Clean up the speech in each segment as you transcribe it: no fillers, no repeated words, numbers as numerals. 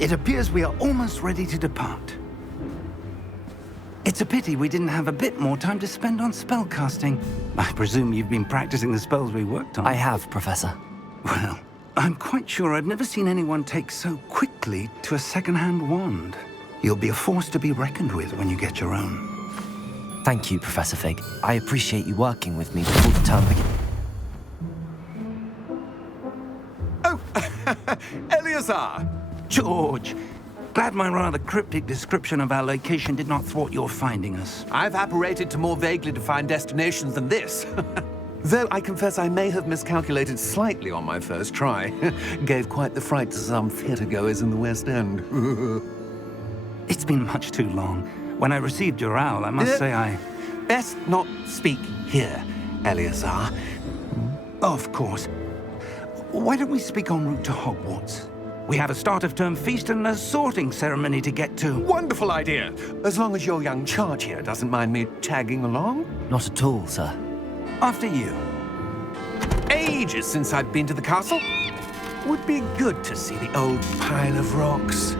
It appears we are almost ready to depart. It's a pity we didn't have a bit more time to spend on spellcasting. I presume you've been practicing the spells we worked on. I have, Professor. Well, I'm quite sure I've never seen anyone take so quickly to a second-hand wand. You'll be a force to be reckoned with when you get your own. Thank you, Professor Fig. I appreciate you working with me before the term begins. Oh, Eleazar! George, glad my rather cryptic description of our location did not thwart your finding us. I've apparated to more vaguely defined destinations than this. Though I confess I may have miscalculated slightly on my first try. Gave quite the fright to some theatre-goers in the West End. It's been much too long. When I received your owl, I must say I... Best not speak here, Eleazar. Of course. Why don't we speak en route to Hogwarts? We have a start-of-term feast and a sorting ceremony to get to. Wonderful idea! As long as your young charge here doesn't mind me tagging along. Not at all, sir. After you. Ages since I've been to the castle. Would be good to see the old pile of rocks.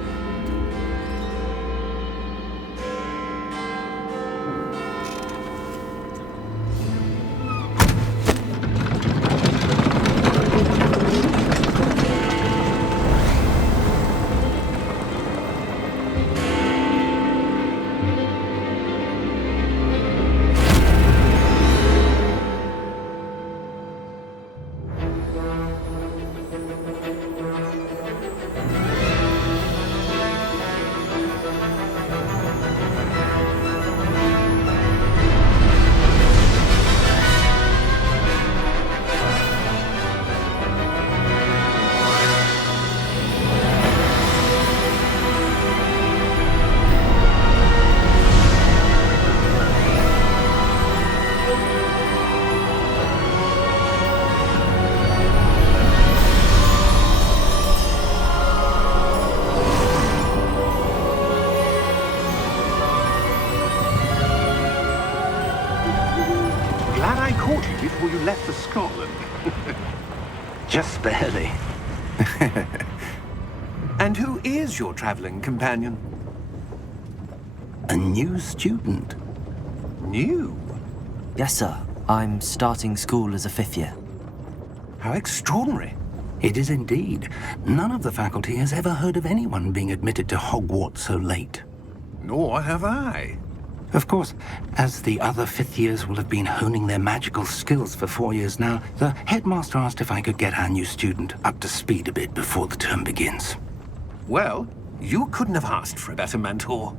Before you left for Scotland. Just barely. And who is your traveling companion? A new student. New? Yes, sir. I'm starting school as a 5th year. How extraordinary. It is indeed. None of the faculty has ever heard of anyone being admitted to Hogwarts so late. Nor have I. Of course, as the other 5th years will have been honing their magical skills for 4 years now, the headmaster asked if I could get our new student up to speed a bit before the term begins. Well, you couldn't have asked for a better mentor.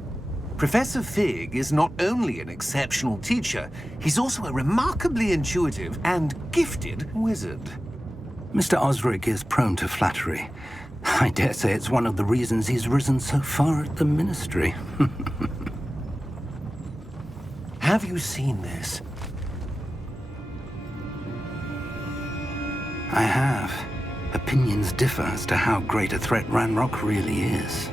Professor Fig is not only an exceptional teacher, he's also a remarkably intuitive and gifted wizard. Mr. Osric is prone to flattery. I dare say it's one of the reasons he's risen so far at the ministry. Have you seen this? I have. Opinions differ as to how great a threat Ranrock really is.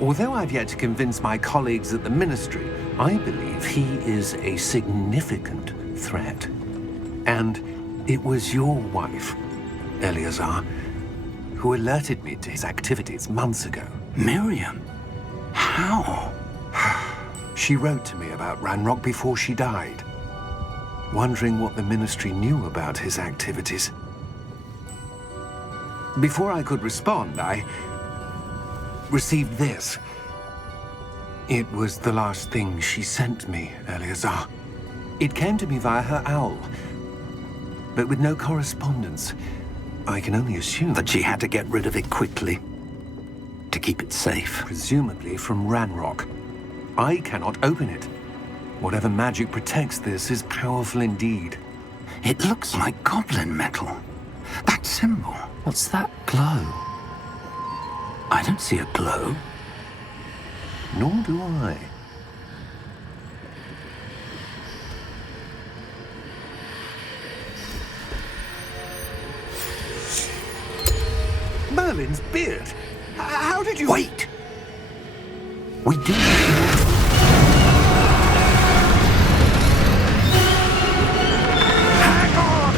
Although I've yet to convince my colleagues at the Ministry, I believe he is a significant threat. And it was your wife, Eleazar, who alerted me to his activities months ago. Miriam? How? She wrote to me about Ranrock before she died, wondering what the Ministry knew about his activities. Before I could respond, I received this. It was the last thing she sent me, Eleazar. It came to me via her owl, but with no correspondence. I can only assume That she had to get rid of it quickly, to keep it safe. presumably from Ranrock. I cannot open it. Whatever magic protects this is powerful indeed. It looks like goblin metal. That symbol. What's that glow? I don't see a glow. Nor do I. Merlin's beard. How did you... Wait! We do. Hang on!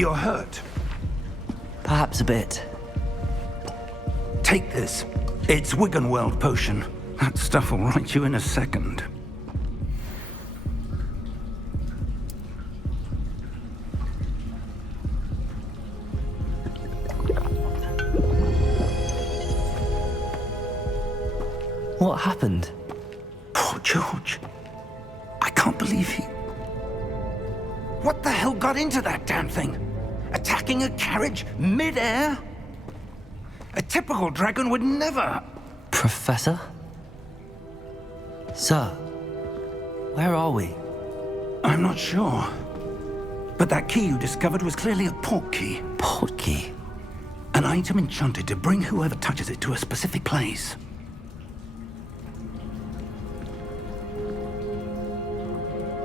You're hurt. Perhaps a bit. Take this. It's Wiggenweld potion. That stuff will right you in a second. What happened? Poor George. I can't believe he... What the hell got into that damn thing? Attacking a carriage mid-air? A typical dragon would never... Professor? Sir, where are we? I'm not sure. But that key you discovered was clearly a port key. Port key? An item enchanted to bring whoever touches it to a specific place.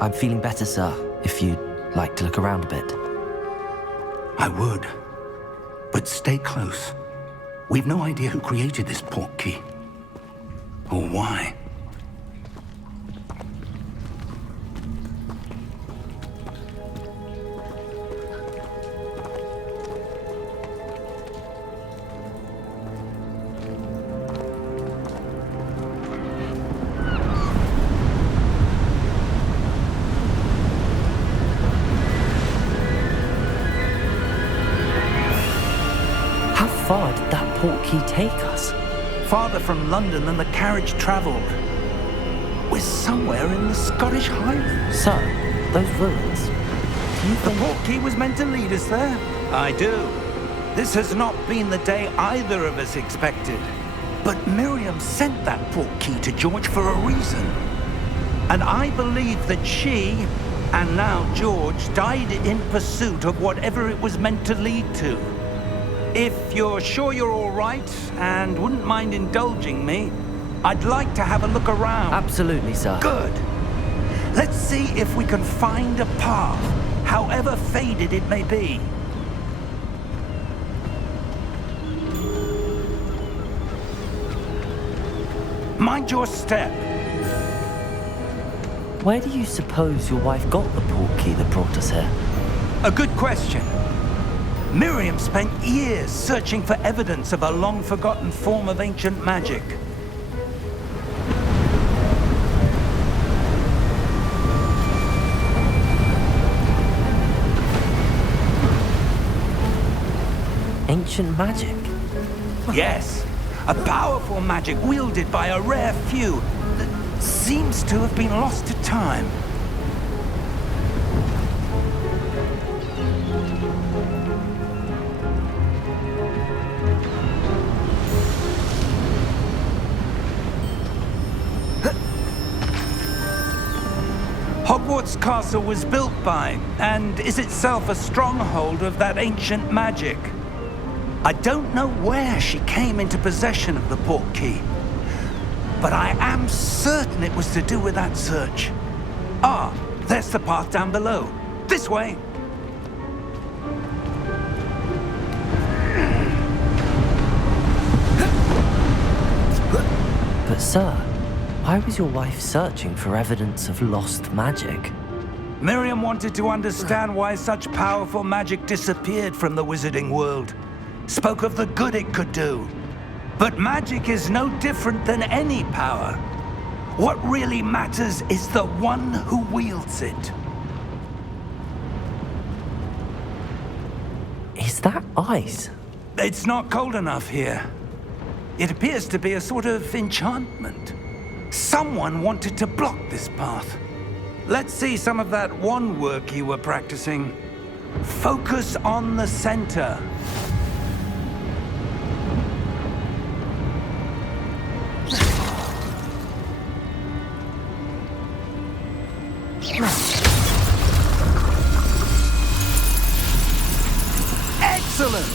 I'm feeling better, sir, if you'd like to look around a bit. I would. But stay close. We've no idea who created this port key. Or why. How far did that port key take us? Farther from London than the carriage travelled. We're somewhere in the Scottish Highlands. Sir, those ruins. Do you The think... port key was meant to lead us there? I do. This has not been the day either of us expected. But Miriam sent that port key to George for a reason. And I believe that she, and now George, died in pursuit of whatever it was meant to lead to. If you're sure you're all right and wouldn't mind indulging me, I'd like to have a look around. Absolutely, sir. Good. Let's see if we can find a path, however faded it may be. Mind your step. Where do you suppose your wife got the port key that brought us here? A good question. Miriam spent years searching for evidence of a long-forgotten form of ancient magic. Ancient magic? Yes, a powerful magic wielded by a rare few that seems to have been lost to time. Hogwarts Castle was built by, and is itself a stronghold of that ancient magic. I don't know where she came into possession of the port key, but I am certain it was to do with that search. Ah, there's the path down below. This way. But sir, why was your wife searching for evidence of lost magic? Miriam wanted to understand why such powerful magic disappeared from the wizarding world. Spoke of the good it could do. But magic is no different than any power. What really matters is the one who wields it. Is that ice? It's not cold enough here. It appears to be a sort of enchantment. Someone wanted to block this path. Let's see some of that wand work you were practicing. Focus on the center. Excellent!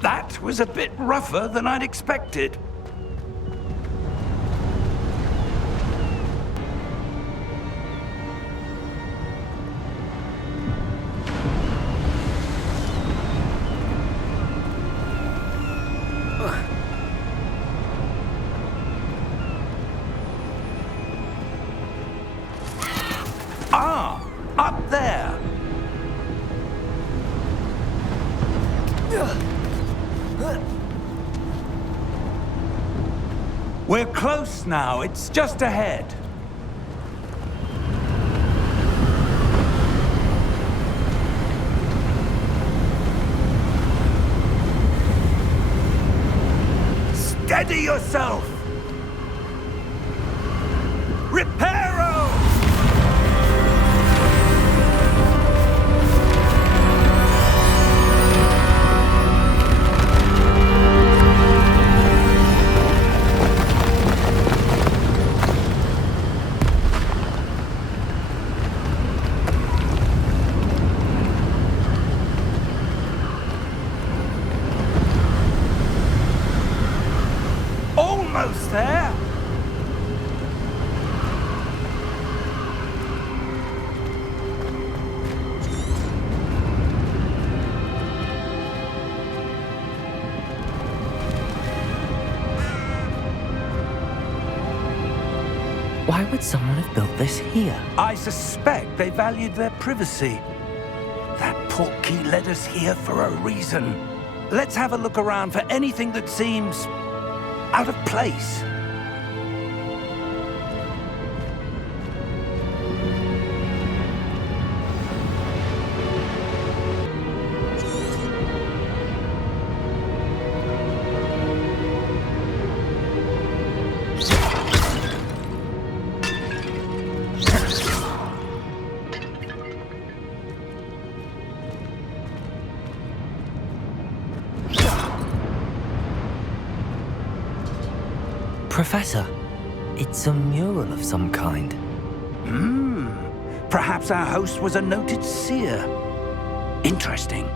That was a bit rougher than I'd expected. We're close now. It's just ahead. Steady yourself! Reparo! Almost there! Why would someone have built this here? I suspect they valued their privacy. That portkey led us here for a reason. Let's have a look around for anything that seems out of place. Professor, it's a mural of some kind. Perhaps our host was a noted seer. Interesting.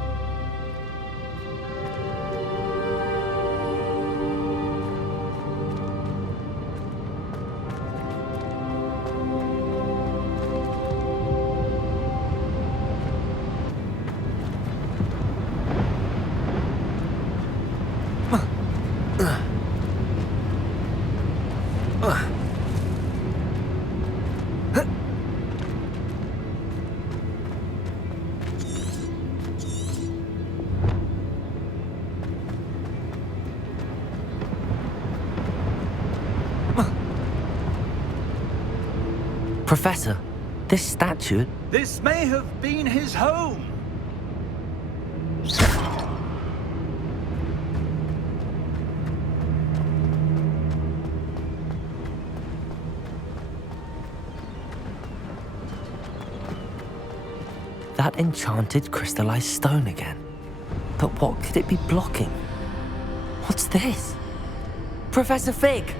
Professor, this statue... This may have been his home. That enchanted crystallized stone again. But what could it be blocking? What's this? Professor Fig!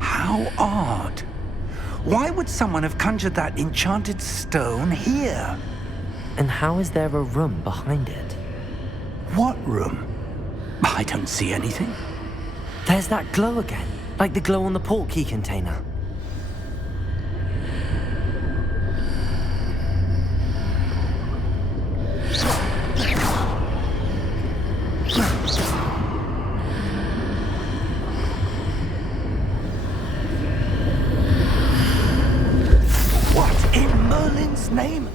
How odd. Why would someone have conjured that enchanted stone here? And how is there a room behind it? What room? I don't see anything. There's that glow again, like the glow on the portkey container. What in Merlin's name?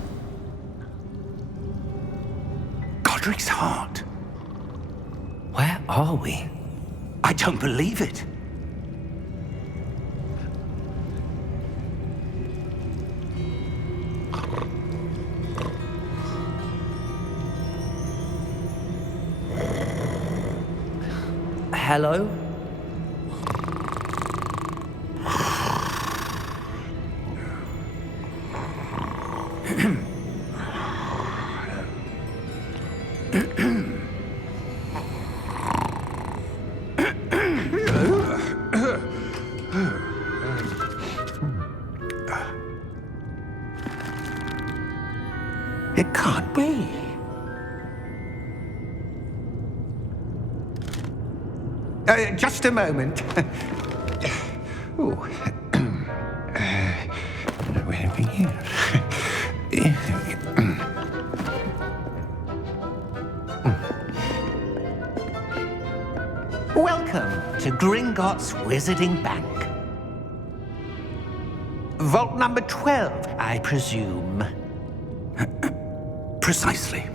Godric's heart. Where are we? I don't believe it. Hello? It can't be. Just a moment. Oh. Where are we here? Welcome to Gringotts Wizarding Bank. Vault number 12, I presume. Precisely.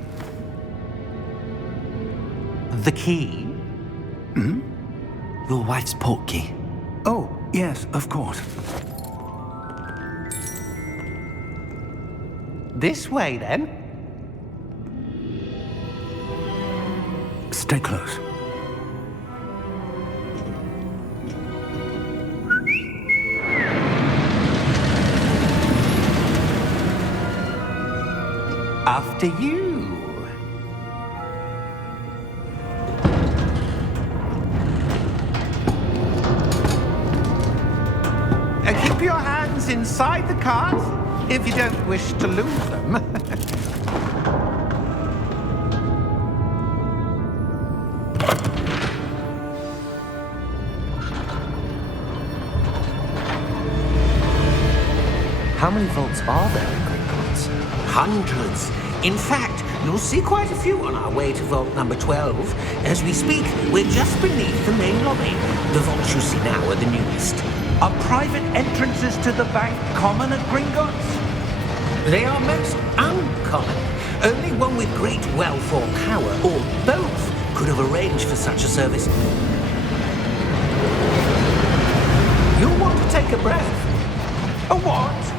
The key? Your wife's portkey. Oh, yes, of course. This way, then. Stay close. After you. Keep your hands inside the cart if you don't wish to lose them. How many vaults are there in Gringotts? Hundreds. In fact, you'll see quite a few on our way to vault number 12. As we speak, we're just beneath the main lobby. The vaults you see now are the newest. Are private entrances to the bank common at Gringotts? They are most uncommon. Only one with great wealth or power, or both, could have arranged for such a service. You'll want to take a breath. A what?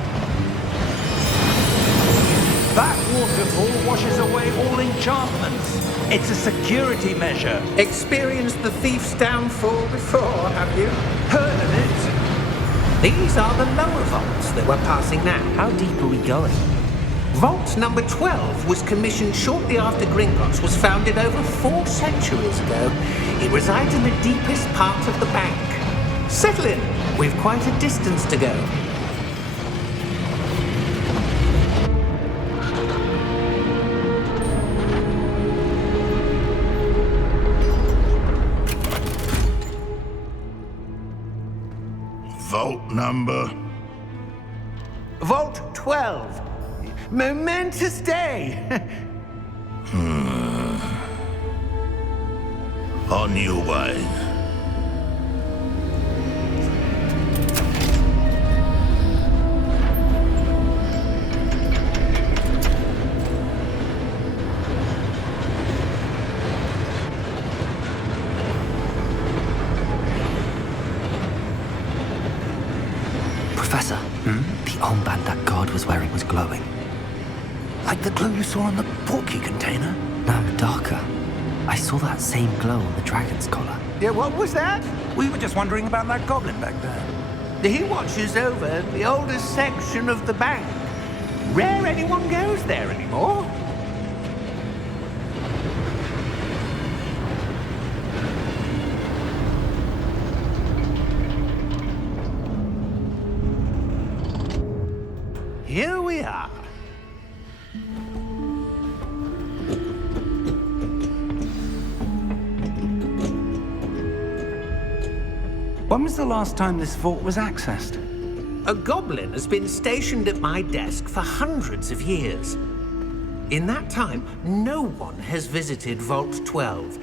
That waterfall washes away all enchantments. It's a security measure. Experienced the thief's downfall before, have you? Heard of it? These are the lower vaults that we're passing now. How deep are we going? Vault number 12 was commissioned shortly after Gringotts was founded over 4 centuries ago. It resides in the deepest part of the bank. Settle in. We've quite a distance to go. Vault number? Vault 12. Momentous day. On your way. Professor, the armband that guard was wearing was glowing. Like the glow you saw on the portkey container? No, darker. I saw that same glow on the dragon's collar. Yeah, what was that? We were just wondering about that goblin back there. He watches over the oldest section of the bank. Rare anyone goes there anymore. Here we are. When was the last time this vault was accessed? A goblin has been stationed at my desk for hundreds of years. In that time, no one has visited Vault 12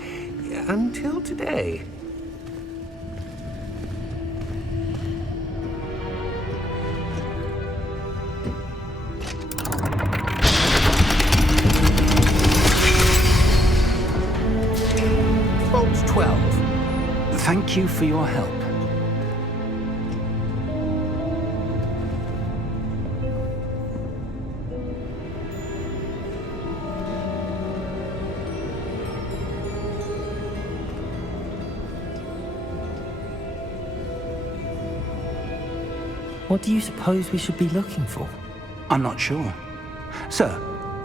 until today. Vault 12. Thank you for your help. What do you suppose we should be looking for? I'm not sure. Sir,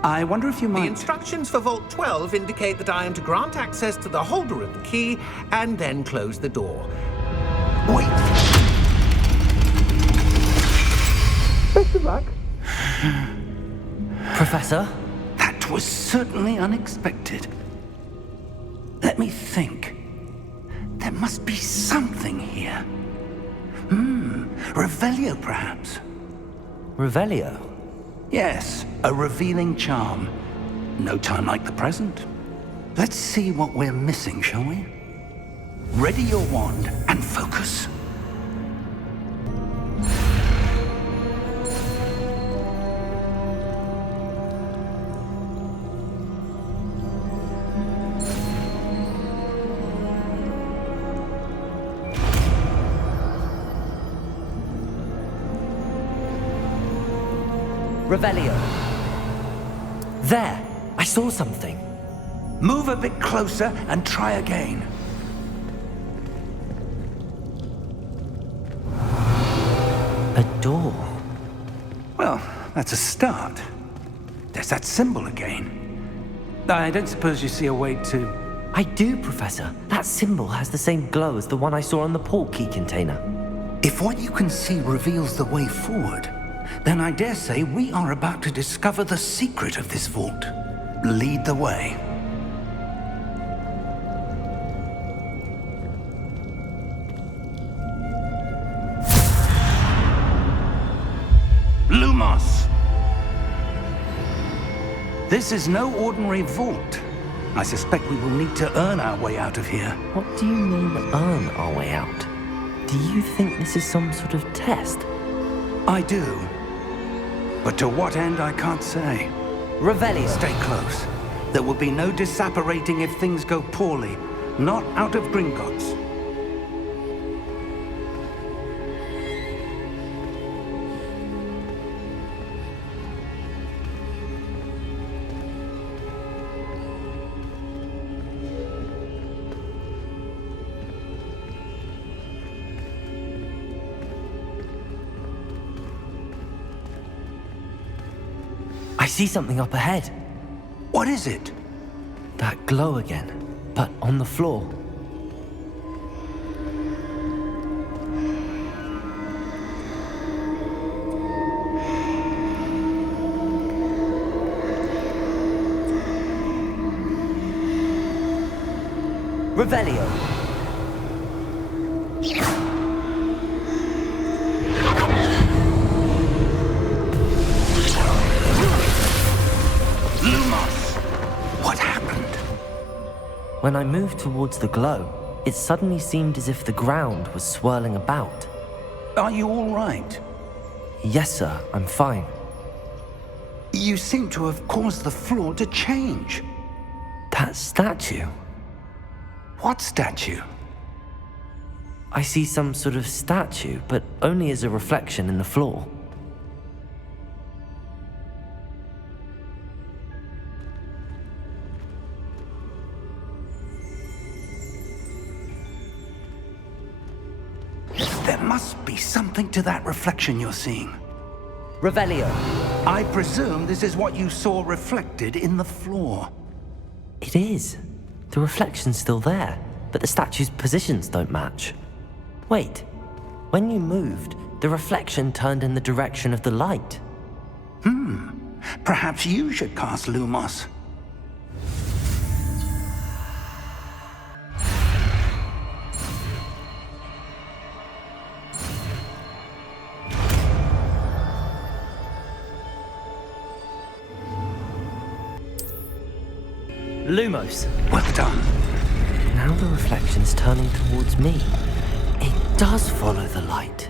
I wonder if you The might... instructions for Vault 12 indicate that I am to grant access to the holder of the key and then close the door. Wait! Best of luck. Professor? That was certainly unexpected. Let me think. There must be something here. Revelio, perhaps? Revelio? Yes, a revealing charm. No time like the present. Let's see what we're missing, shall we? Ready your wand and focus. Revelio. There! I saw something. Move a bit closer and try again. A door. Well, that's a start. There's that symbol again. I don't suppose you see a way to... I do, Professor. That symbol has the same glow as the one I saw on the portkey container. If what you can see reveals the way forward, then I dare say we are about to discover the secret of this vault. Lead the way. Lumos! This is no ordinary vault. I suspect we will need to earn our way out of here. What do you mean, earn our way out? Do you think this is some sort of test? I do. But to what end, I can't say. Revelio. Stay close. There will be no disapparating if things go poorly. Not out of Gringotts. I see something up ahead. What is it? That glow again, but on the floor. Revelio. When I moved towards the glow, it suddenly seemed as if the ground was swirling about. Are you all right? Yes, sir, I'm fine. You seem to have caused the floor to change. That statue? What statue? I see some sort of statue, but only as a reflection in the floor. There must be something to that reflection you're seeing. Revelio. I presume this is what you saw reflected in the floor. It is. The reflection's still there, but the statue's positions don't match. Wait, when you moved, the reflection turned in the direction of the light. Perhaps you should cast Lumos. Lumos. Well done. Now the reflection's turning towards me. It does follow the light.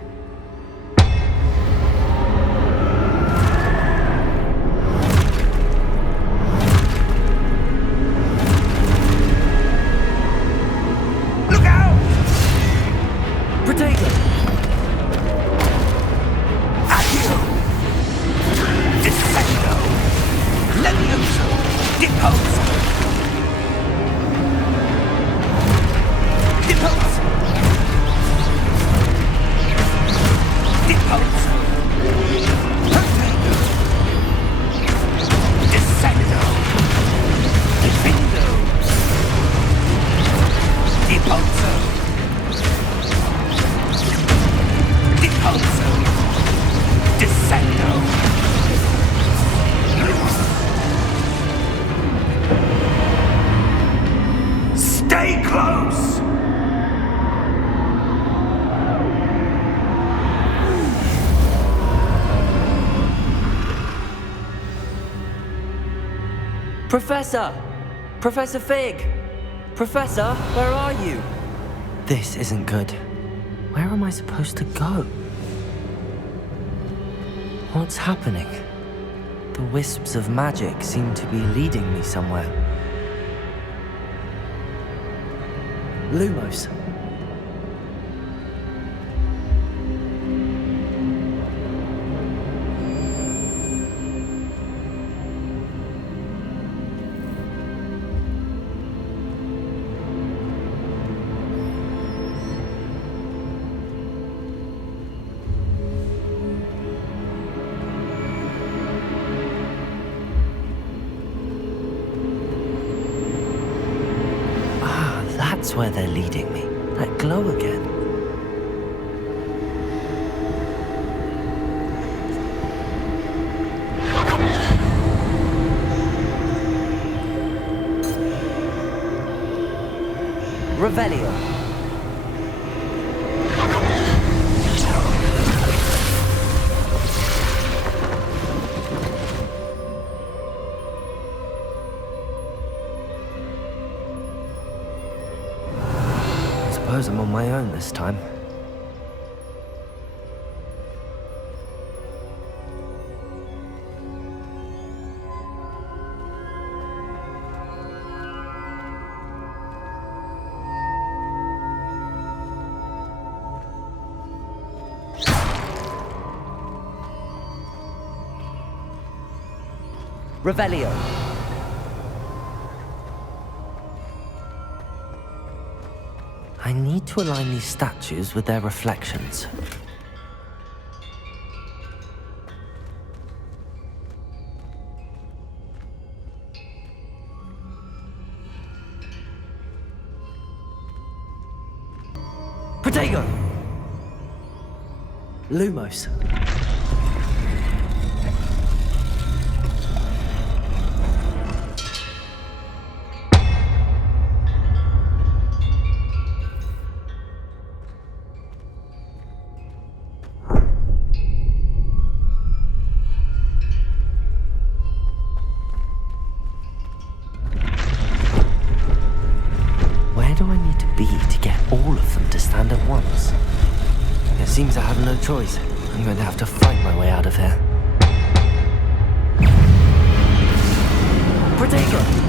Look out! Protego! Accio! Descendo! Levioso! Deposo! Deposo! Deposo! Protego! Descendo! Defendo! Deposo! Deposo! Descendo! Stay close! Professor! Professor Fig! Professor, where are you? This isn't good. Where am I supposed to go? What's happening? The wisps of magic seem to be leading me somewhere. Lumos. That's where they're leading me. That glow again. Revelio. I suppose I'm on my own this time. Revelio. I need to align these statues with their reflections. Protego! Lumos. Seems I have no choice. I'm going to have to fight my way out of here. Protego!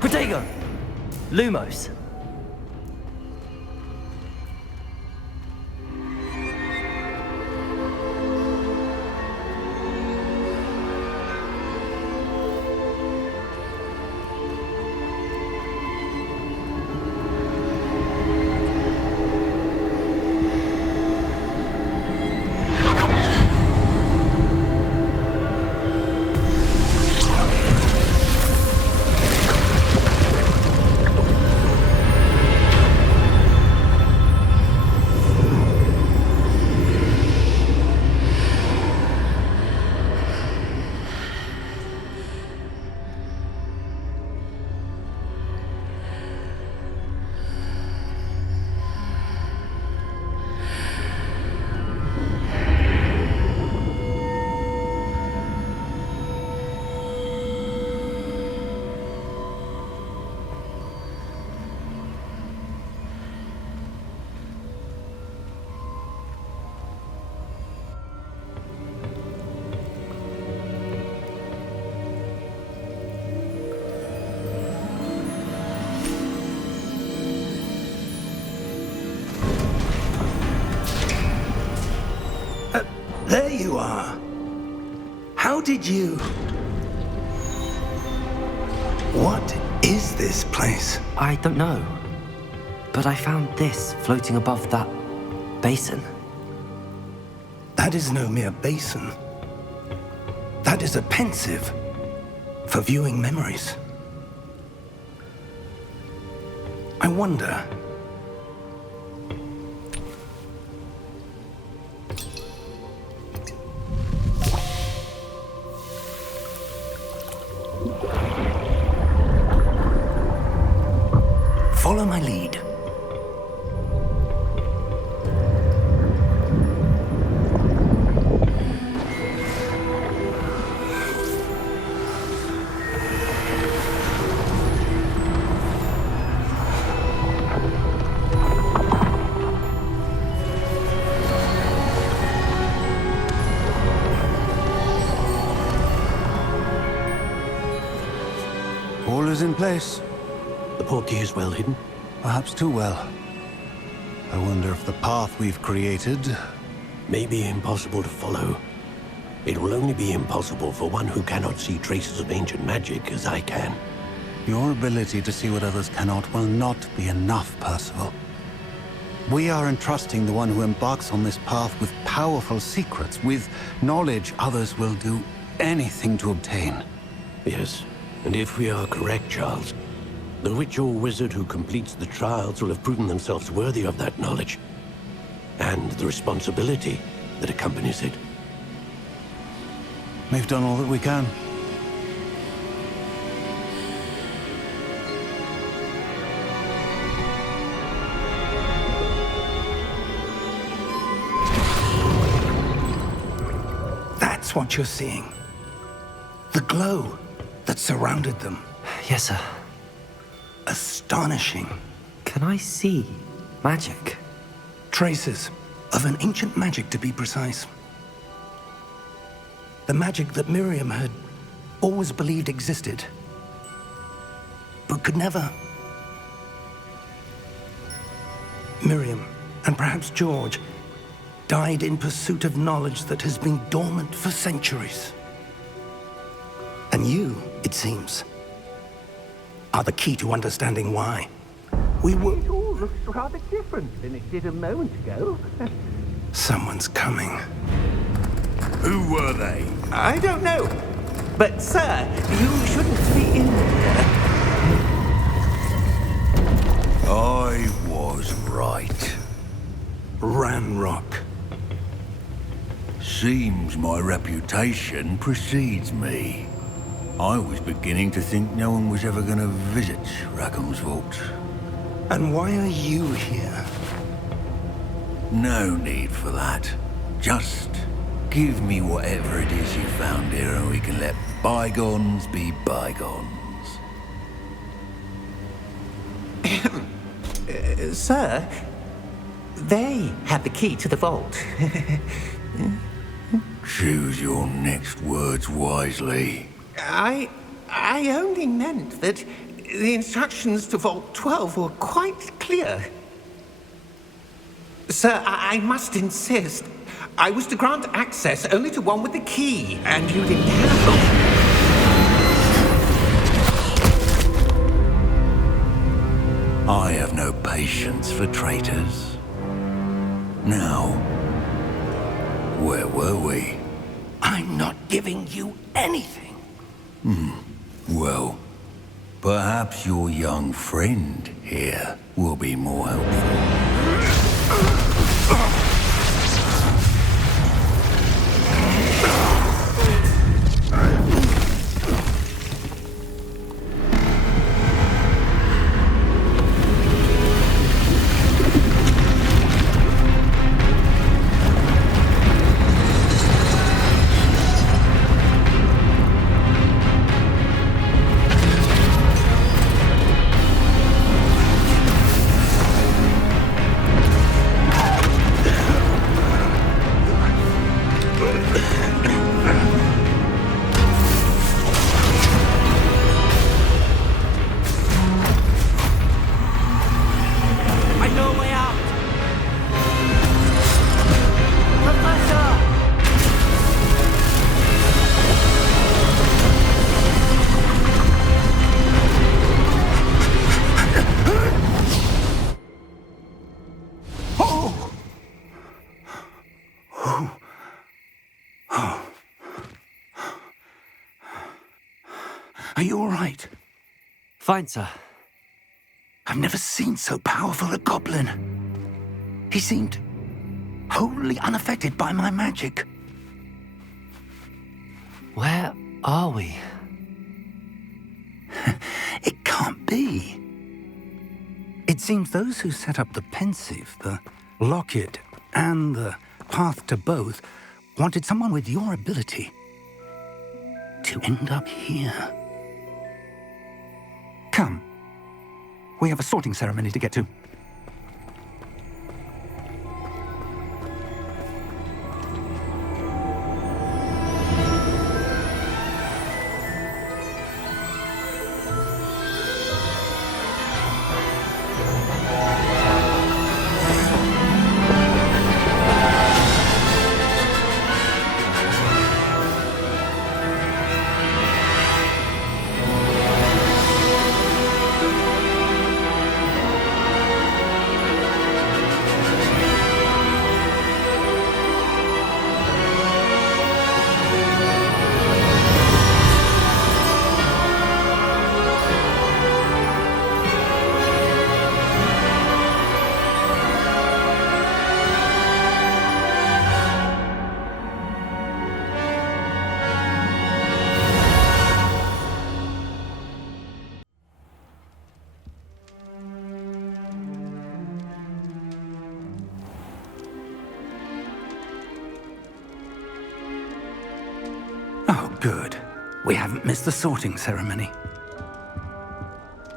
Protego! Lumos. you are. How did you... What is this place? I don't know. But I found this floating above that basin. That is no mere basin. That is a pensive for viewing memories. I wonder... Follow my lead. All is in place. The portkey is well hidden. Perhaps too well. I wonder if the path we've created... May be impossible to follow. It will only be impossible for one who cannot see traces of ancient magic as I can. Your ability to see what others cannot will not be enough, Percival. We are entrusting the one who embarks on this path with powerful secrets, with knowledge others will do anything to obtain. Yes, and if we are correct, Charles, the witch or wizard who completes the trials will have proven themselves worthy of that knowledge, and the responsibility that accompanies it. We've done all that we can. That's what you're seeing. The glow that surrounded them. Yes, sir. Astonishing. Can I see magic? Traces of an ancient magic, to be precise. The magic that Miriam had always believed existed, but could never. Miriam, and perhaps George, died in pursuit of knowledge that has been dormant for centuries. And you, it seems, are the key to understanding why. We were... It all looks rather different than it did a moment ago. Someone's coming. Who were they? I don't know. But, sir, you shouldn't be in here. I was right. Ranrock. Seems my reputation precedes me. I was beginning to think no one was ever going to visit Rackham's vault. And why are you here? No need for that. Just give me whatever it is you found here and we can let bygones be bygones. Sir, they have the key to the vault. Choose your next words wisely. I only meant that the instructions to Vault 12 were quite clear. Sir, I must insist. I was to grant access only to one with the key, and you didn't have I have no patience for traitors. Now, where were we? I'm not giving you anything. Well, perhaps your young friend here will be more helpful. Are you all right? Fine, sir. I've never seen so powerful a goblin. He seemed wholly unaffected by my magic. Where are we? It can't be. It seems those who set up the pensive, the locket, and the path to both wanted someone with your ability to end up here. Come. We have a sorting ceremony to get to. Oh, good. We haven't missed the sorting ceremony.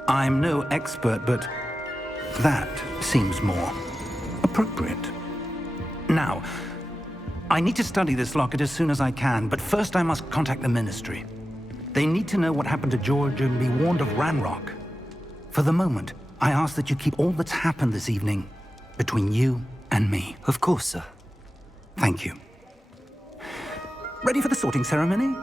I'm no expert, but that seems more appropriate. Now, I need to study this locket as soon as I can, but first I must contact the Ministry. They need to know what happened to George and be warned of Ranrock. For the moment, I ask that you keep all that's happened this evening between you and me. Of course, sir. Thank you. Ready for the sorting ceremony?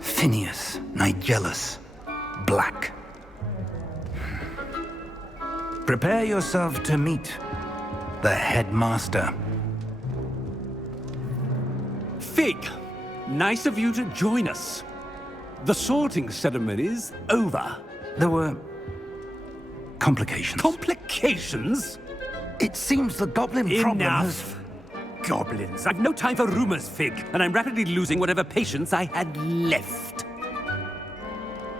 Phineas, Nigellus, Black. Prepare yourself to meet the headmaster. Fig, nice of you to join us. The sorting ceremony's over. There were complications. Complications? It seems the goblin problem has... Enough! Goblins. I've no time for rumors, Fig, and I'm rapidly losing whatever patience I had left.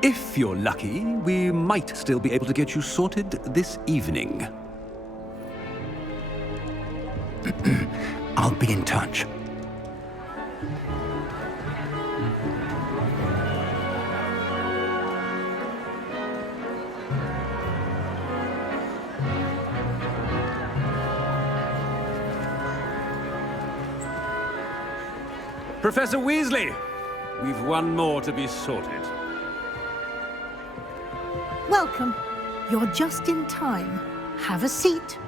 If you're lucky, we might still be able to get you sorted this evening. I'll be in touch. Professor Weasley, we've one more to be sorted. Welcome. You're just in time. Have a seat.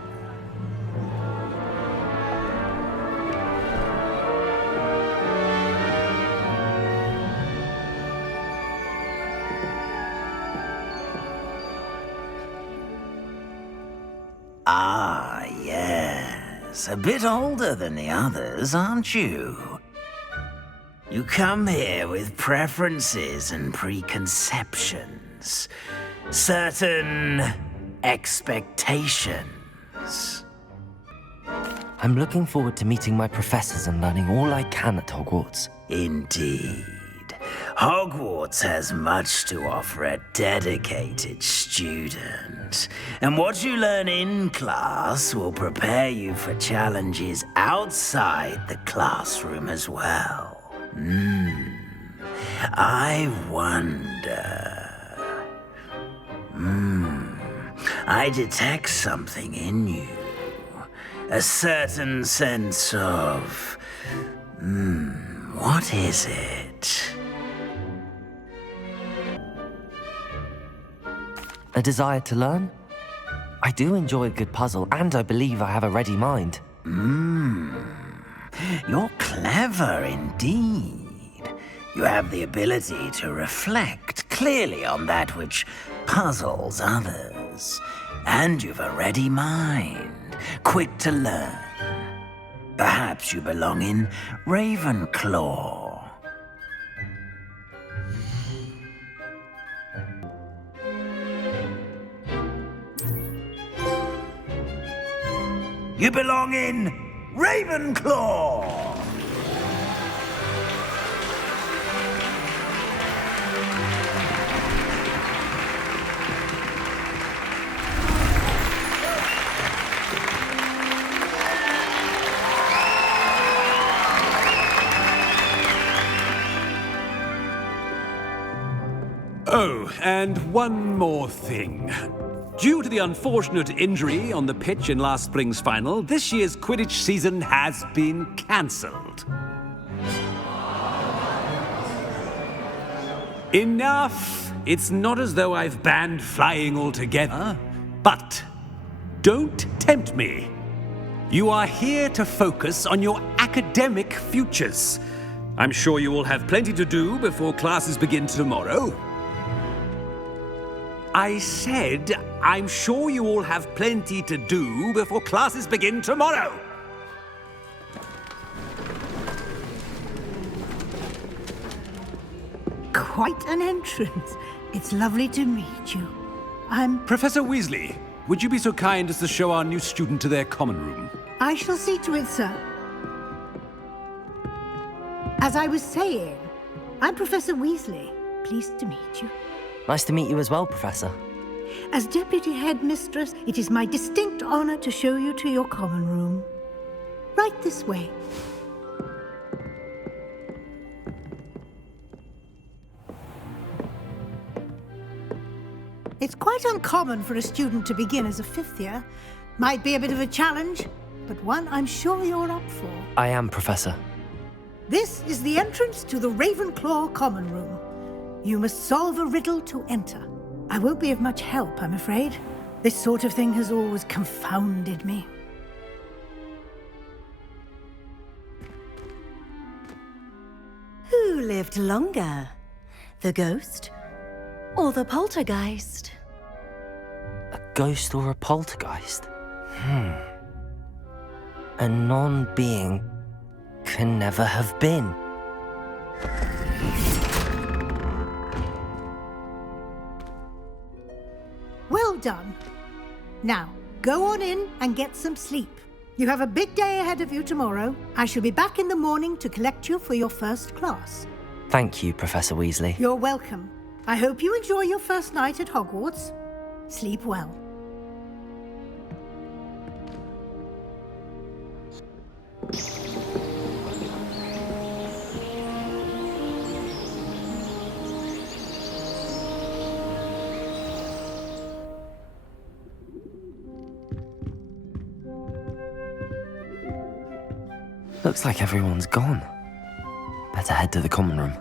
Ah, yes. A bit older than the others, aren't you? You come here with preferences and preconceptions. Certain expectations. I'm looking forward to meeting my professors and learning all I can at Hogwarts. Indeed. Hogwarts has much to offer a dedicated student. And what you learn in class will prepare you for challenges outside the classroom as well. I wonder... I detect something in you. A certain sense of... what is it? A desire to learn? I do enjoy a good puzzle, and I believe I have a ready mind. You're clever indeed. You have the ability to reflect clearly on that which puzzles others. And you've a ready mind, quick to learn. Perhaps you belong in Ravenclaw. You belong in Ravenclaw! Oh, and one more thing. Due to the unfortunate injury on the pitch in last spring's final, this year's Quidditch season has been cancelled. Enough! It's not as though I've banned flying altogether. But don't tempt me. You are here to focus on your academic futures. I'm sure you will have plenty to do before classes begin tomorrow. I said, I'm sure you all have plenty to do before classes begin tomorrow. Quite an entrance. It's lovely to meet you. Professor Weasley, would you be so kind as to show our new student to their common room? I shall see to it, sir. As I was saying, I'm Professor Weasley. Pleased to meet you. Nice to meet you as well, Professor. As Deputy Headmistress, it is my distinct honor to show you to your common room. Right this way. It's quite uncommon for a student to begin as a fifth year. Might be a bit of a challenge, but one I'm sure you're up for. I am, Professor. This is the entrance to the Ravenclaw common room. You must solve a riddle to enter. I won't be of much help, I'm afraid. This sort of thing has always confounded me. Who lived longer? The ghost or the poltergeist? A ghost or a poltergeist? A non-being can never have been. Well done. Now, go on in and get some sleep. You have a big day ahead of you tomorrow. I shall be back in the morning to collect you for your first class. Thank you, Professor Weasley. You're welcome. I hope you enjoy your first night at Hogwarts. Sleep well. Looks like everyone's gone. Better head to the common room.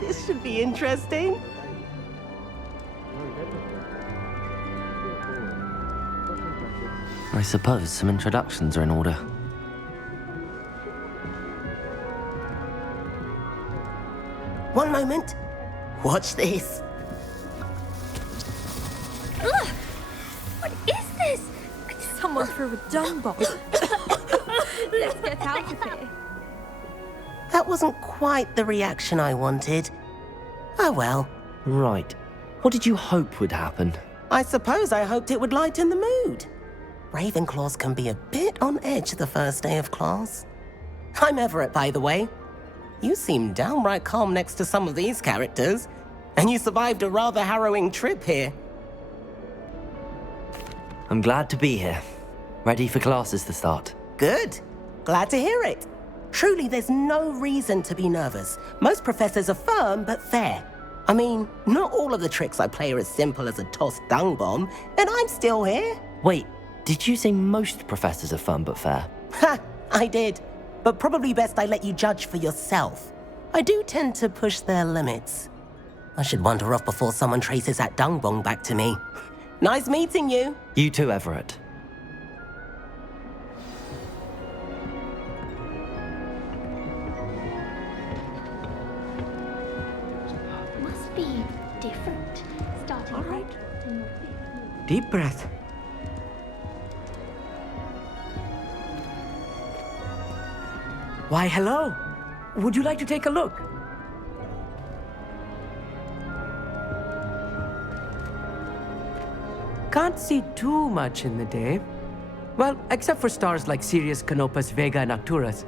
This should be interesting. I suppose some introductions are in order. One moment. Watch this. Ugh! What is this? Someone threw a dung bomb. Let's get out of here. That wasn't quite the reaction I wanted. Oh well. Right. What did you hope would happen? I suppose I hoped it would lighten the mood. Ravenclaws can be a bit on edge the first day of class. I'm Everett, by the way. You seem downright calm next to some of these characters, and you survived a rather harrowing trip here. I'm glad to be here. Ready for classes to start. Good. Glad to hear it. Truly, there's no reason to be nervous. Most professors are firm but fair. I mean, not all of the tricks I play are as simple as a tossed dung bomb, and I'm still here. Wait, did you say most professors are firm but fair? Ha! I did. But probably best I let you judge for yourself. I do tend to push their limits. I should wander off before someone traces that dung bomb back to me. Nice meeting you. You too, Everett. Must be different. Starting All right. out. Deep breath. Why, hello. Would you like to take a look? Can't see too much in the day. Well, except for stars like Sirius, Canopus, Vega, and Arcturus.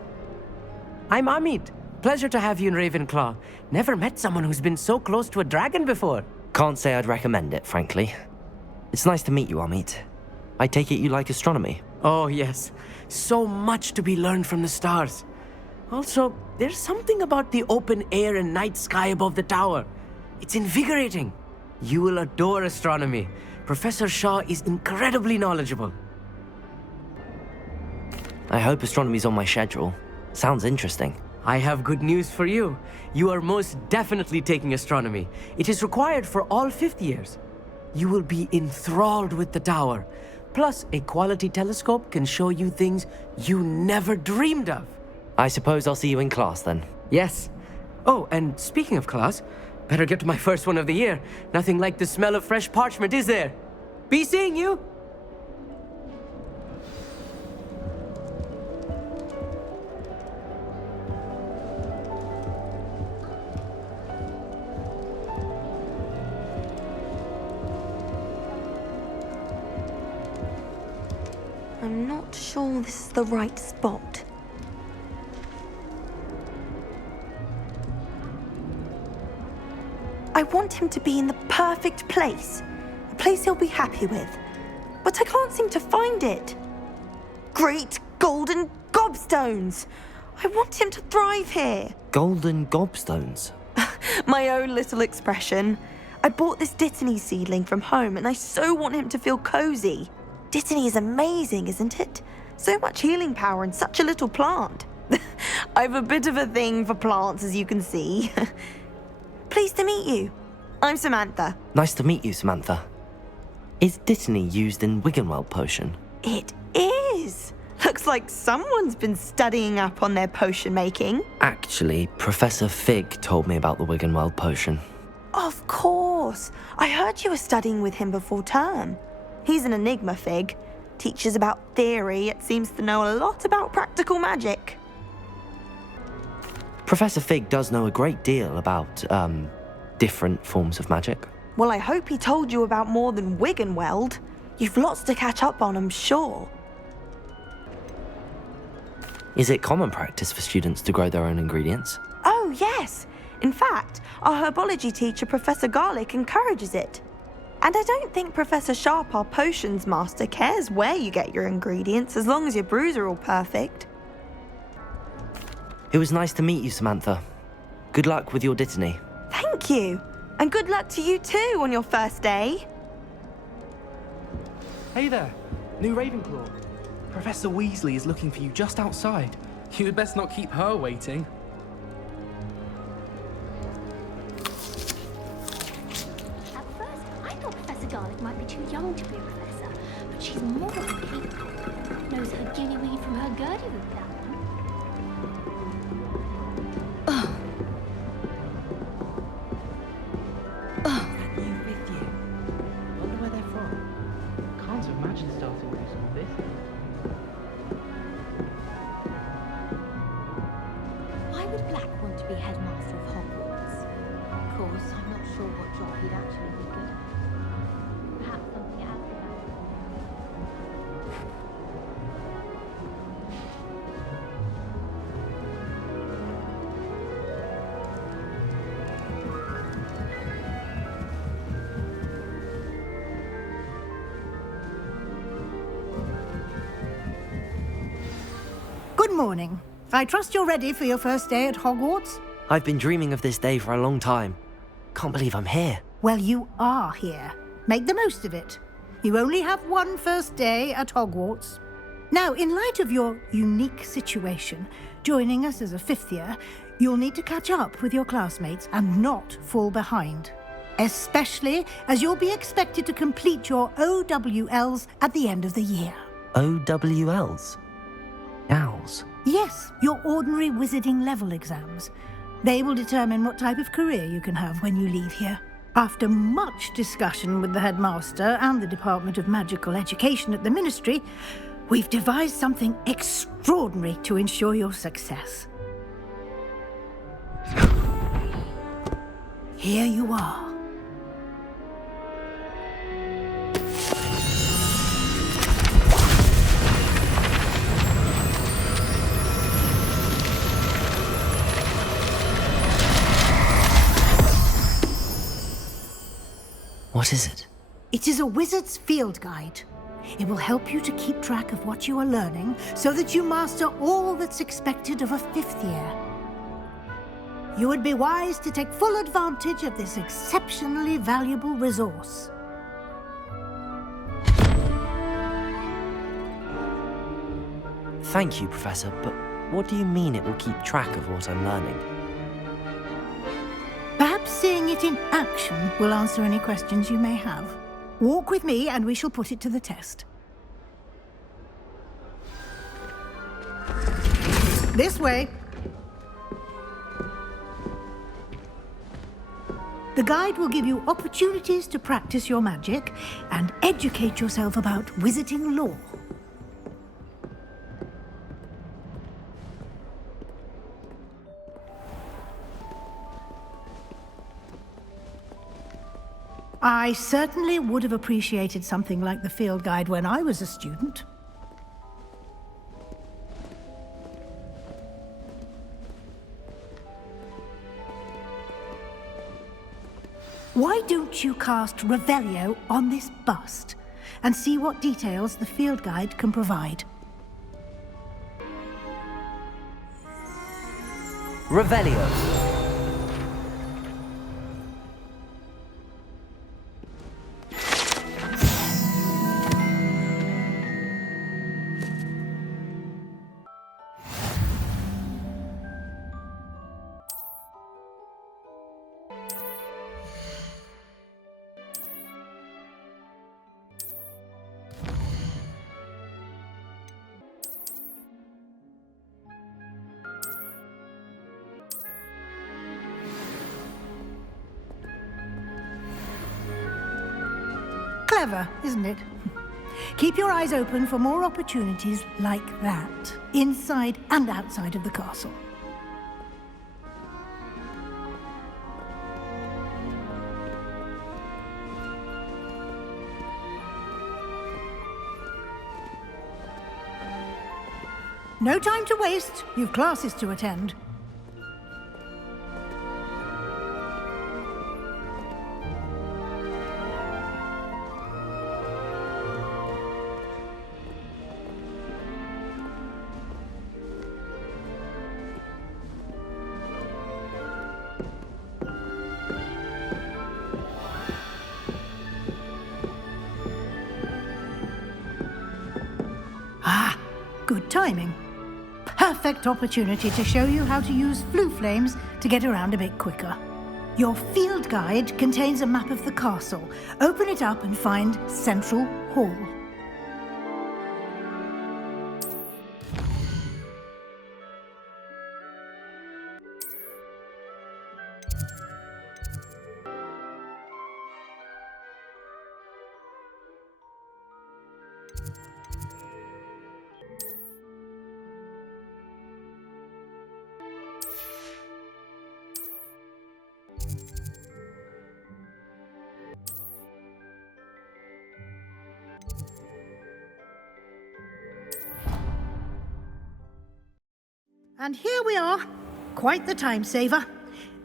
I'm Amit. Pleasure to have you in Ravenclaw. Never met someone who's been so close to a dragon before. Can't say I'd recommend it, frankly. It's nice to meet you, Amit. I take it you like astronomy? Oh, yes. So much to be learned from the stars. Also, there's something about the open air and night sky above the tower. It's invigorating. You will adore astronomy. Professor Shaw is incredibly knowledgeable. I hope astronomy's on my schedule. Sounds interesting. I have good news for you. You are most definitely taking astronomy. It is required for all fifth years. You will be enthralled with the tower. Plus, a quality telescope can show you things you never dreamed of. I suppose I'll see you in class then. Yes. Oh, and speaking of class, better get to my first one of the year. Nothing like the smell of fresh parchment, is there? Be seeing you! I'm not sure this is the right spot. I want him to be in the perfect place. A place he'll be happy with. But I can't seem to find it. Great golden gobstones! I want him to thrive here. Golden gobstones? My own little expression. I bought this Dittany seedling from home and I so want him to feel cozy. Dittany is amazing, isn't it? So much healing power in such a little plant. I've a bit of a thing for plants, as you can see. Pleased to meet you. I'm Samantha. Nice to meet you, Samantha. Is Dittany used in Wiggenweld potion? It is. Looks like someone's been studying up on their potion making. Actually, Professor Fig told me about the Wiggenweld potion. Of course. I heard you were studying with him before term. He's an enigma, Fig. Teaches about theory, yet seems to know a lot about practical magic. Professor Fig does know a great deal about, different forms of magic. Well, I hope he told you about more than Wiggenweld. You've lots to catch up on, I'm sure. Is it common practice for students to grow their own ingredients? Oh, yes. In fact, our herbology teacher, Professor Garlick, encourages it. And I don't think Professor Sharp, our potions master, cares where you get your ingredients as long as your brews are all perfect. It was nice to meet you, Samantha. Good luck with your Dittany. Thank you. And good luck to you too on your first day. Hey there, new Ravenclaw. Professor Weasley is looking for you just outside. You had best not keep her waiting. At first, I thought Professor Garlick might be too young to be a professor, but she's more than capable. Knows her guinea weed from her Gertie with that one. You with you. Wonder where they're from. Can't imagine starting with all this. Why would Black want to be headmaster of Hogwarts? Of course, I'm not sure what job he'd actually be good at. Perhaps something else about Good morning. I trust you're ready for your first day at Hogwarts? I've been dreaming of this day for a long time. Can't believe I'm here. Well, you are here. Make the most of it. You only have one first day at Hogwarts. Now, in light of your unique situation, joining us as a fifth year, you'll need to catch up with your classmates and not fall behind. Especially as you'll be expected to complete your OWLs at the end of the year. OWLs? Owls? Yes, your ordinary wizarding level exams. They will determine what type of career you can have when you leave here. After much discussion with the headmaster and the Department of Magical Education at the Ministry, we've devised something extraordinary to ensure your success. Here you are. What is it? It is a wizard's field guide. It will help you to keep track of what you are learning so that you master all that's expected of a fifth year. You would be wise to take full advantage of this exceptionally valuable resource. Thank you, Professor, but what do you mean it will keep track of what I'm learning? Perhaps seeing it in action will answer any questions you may have. Walk with me and we shall put it to the test. This way. The guide will give you opportunities to practice your magic and educate yourself about wizarding lore. I certainly would have appreciated something like the field guide when I was a student. Why don't you cast Revelio on this bust and see what details the field guide can provide? Revelio. Clever, isn't it? Keep your eyes open for more opportunities like that, inside and outside of the castle. No time to waste. You've classes to attend. Ah, good timing. Perfect opportunity to show you how to use flue flames to get around a bit quicker. Your field guide contains a map of the castle. Open it up and find Central Hall. And here we are. Quite the time saver.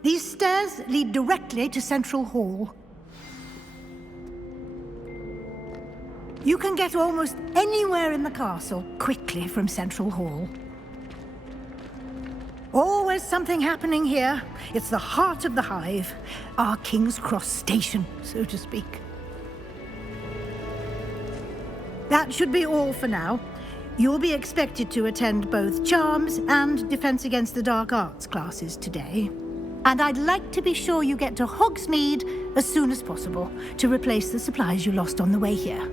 These stairs lead directly to Central Hall. You can get almost anywhere in the castle quickly from Central Hall. is something happening here. It's the heart of the hive. Our King's Cross station, so to speak. That should be all for now. You'll be expected to attend both Charms and Defense Against the Dark Arts classes today. And I'd like to be sure you get to Hogsmeade as soon as possible to replace the supplies you lost on the way here.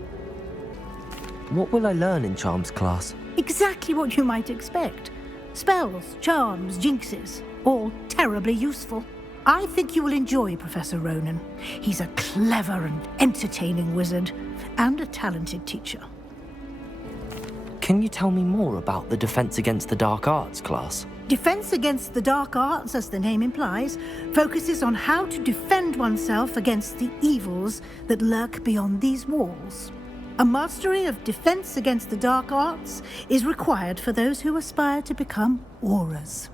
What will I learn in Charms class? Exactly what you might expect. Spells, charms, jinxes, all terribly useful. I think you will enjoy Professor Ronan. He's a clever and entertaining wizard, and a talented teacher. Can you tell me more about the Defense Against the Dark Arts class? Defense Against the Dark Arts, as the name implies, focuses on how to defend oneself against the evils that lurk beyond these walls. A mastery of Defense Against the Dark Arts is required for those who aspire to become auras.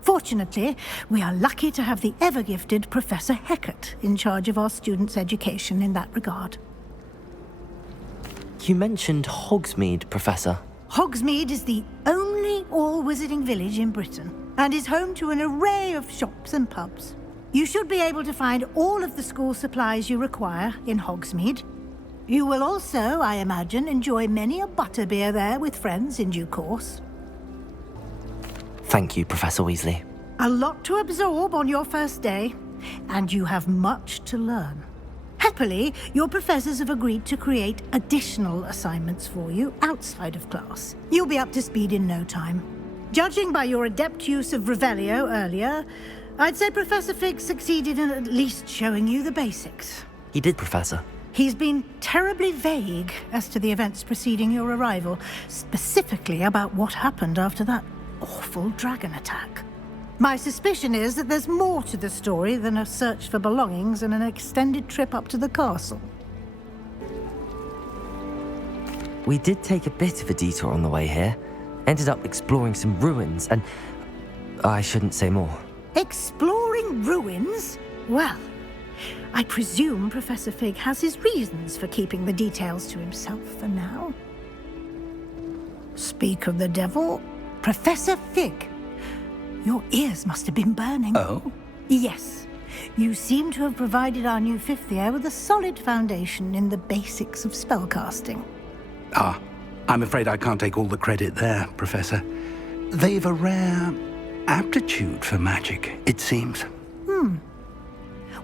Fortunately, we are lucky to have the ever-gifted Professor Hecat in charge of our students' education in that regard. You mentioned Hogsmeade, Professor. Hogsmeade is the only all-wizarding village in Britain and is home to an array of shops and pubs. You should be able to find all of the school supplies you require in Hogsmeade. You will also, I imagine, enjoy many a butterbeer there with friends in due course. Thank you, Professor Weasley. A lot to absorb on your first day, and you have much to learn. Happily, your professors have agreed to create additional assignments for you outside of class. You'll be up to speed in no time. Judging by your adept use of Revelio earlier, I'd say Professor Fig succeeded in at least showing you the basics. He did, Professor. He's been terribly vague as to the events preceding your arrival, specifically about what happened after that awful dragon attack. My suspicion is that there's more to the story than a search for belongings and an extended trip up to the castle. We did take a bit of a detour on the way here. Ended up exploring some ruins and... I shouldn't say more. Exploring ruins? Well, I presume Professor Fig has his reasons for keeping the details to himself for now. Speak of the devil, Professor Fig. Your ears must have been burning. Oh? Yes. You seem to have provided our new fifth year with a solid foundation in the basics of spellcasting. Ah, I'm afraid I can't take all the credit there, Professor. They've a rare aptitude for magic, it seems.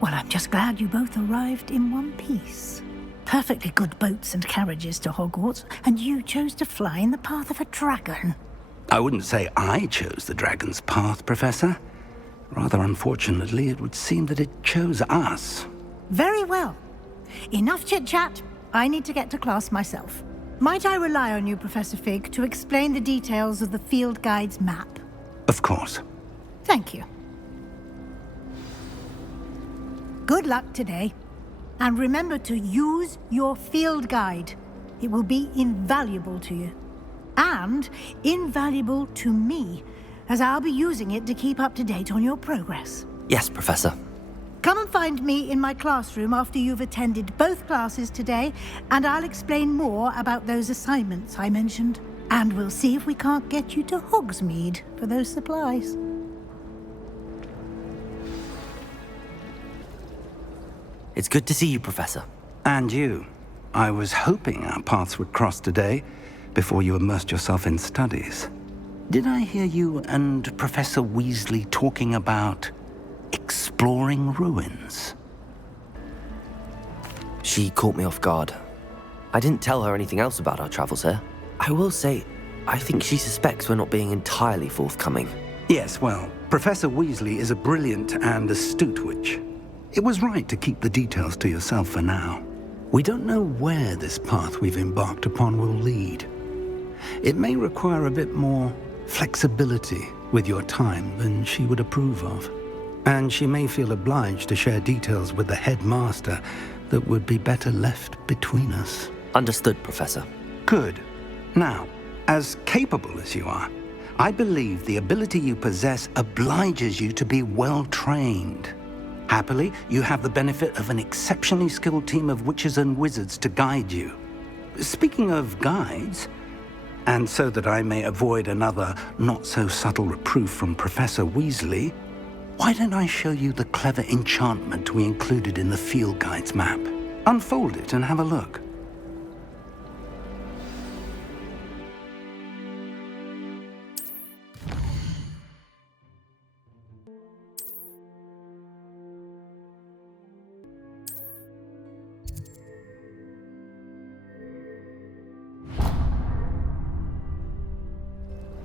Well, I'm just glad you both arrived in one piece. Perfectly good boats and carriages to Hogwarts, and you chose to fly in the path of a dragon. I wouldn't say I chose the dragon's path, Professor. Rather unfortunately, it would seem that it chose us. Very well. Enough chit-chat. I need to get to class myself. Might I rely on you, Professor Fig, to explain the details of the field guide's map? Of course. Thank you. Good luck today. And remember to use your field guide. It will be invaluable to you. And invaluable to me, as I'll be using it to keep up to date on your progress. Yes, Professor. Come and find me in my classroom after you've attended both classes today, and I'll explain more about those assignments I mentioned. And we'll see if we can't get you to Hogsmeade for those supplies. It's good to see you, Professor. And you. I was hoping our paths would cross today, before you immersed yourself in studies. Did I hear you and Professor Weasley talking about exploring ruins? She caught me off guard. I didn't tell her anything else about our travels here. I will say, I think she suspects we're not being entirely forthcoming. Yes, well, Professor Weasley is a brilliant and astute witch. It was right to keep the details to yourself for now. We don't know where this path we've embarked upon will lead. It may require a bit more flexibility with your time than she would approve of. And she may feel obliged to share details with the headmaster that would be better left between us. Understood, Professor. Good. Now, as capable as you are, I believe the ability you possess obliges you to be well trained. Happily, you have the benefit of an exceptionally skilled team of witches and wizards to guide you. Speaking of guides, And so that I may avoid another not-so-subtle reproof from Professor Weasley, why don't I show you the clever enchantment we included in the field guide's map? Unfold it and have a look.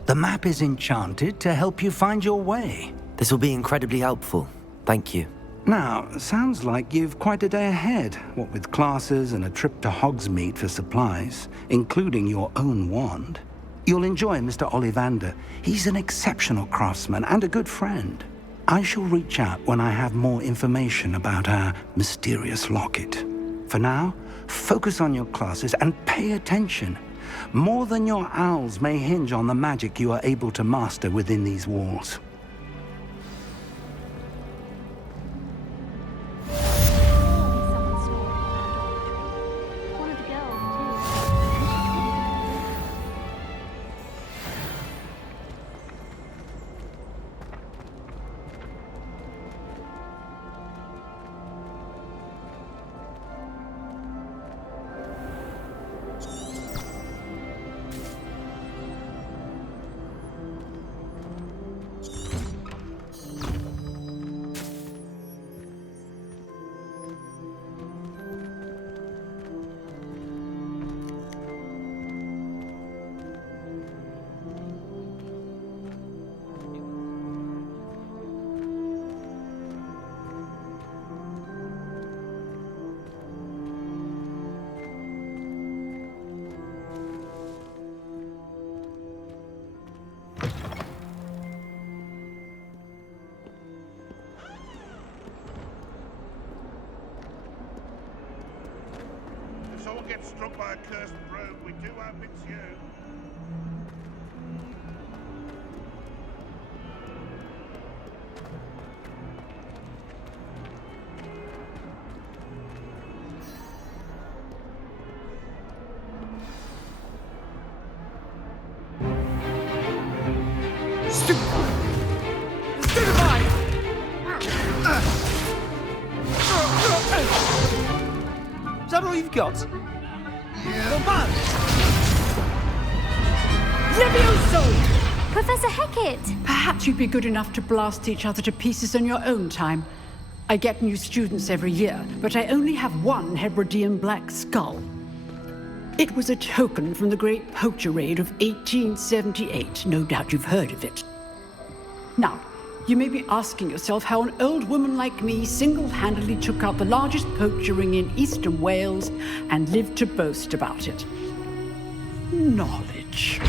The map is enchanted to help you find your way. This will be incredibly helpful. Thank you. Now, sounds like you've quite a day ahead, what with classes and a trip to Hogsmeade for supplies, including your own wand. You'll enjoy Mr. Ollivander. He's an exceptional craftsman and a good friend. I shall reach out when I have more information about our mysterious locket. For now, focus on your classes and pay attention. More than your owls may hinge on the magic you are able to master within these walls. Get struck by a cursed rogue, we do our bits you. Is that all you've got? Levioso! Professor Hecat! Perhaps you'd be good enough to blast each other to pieces in your own time. I get new students every year, but I only have one Hebridean black skull. It was a token from the Great Poacher Raid of 1878. No doubt you've heard of it. Now, you may be asking yourself how an old woman like me single-handedly took out the largest poacher ring in eastern Wales and lived to boast about it. Knowledge.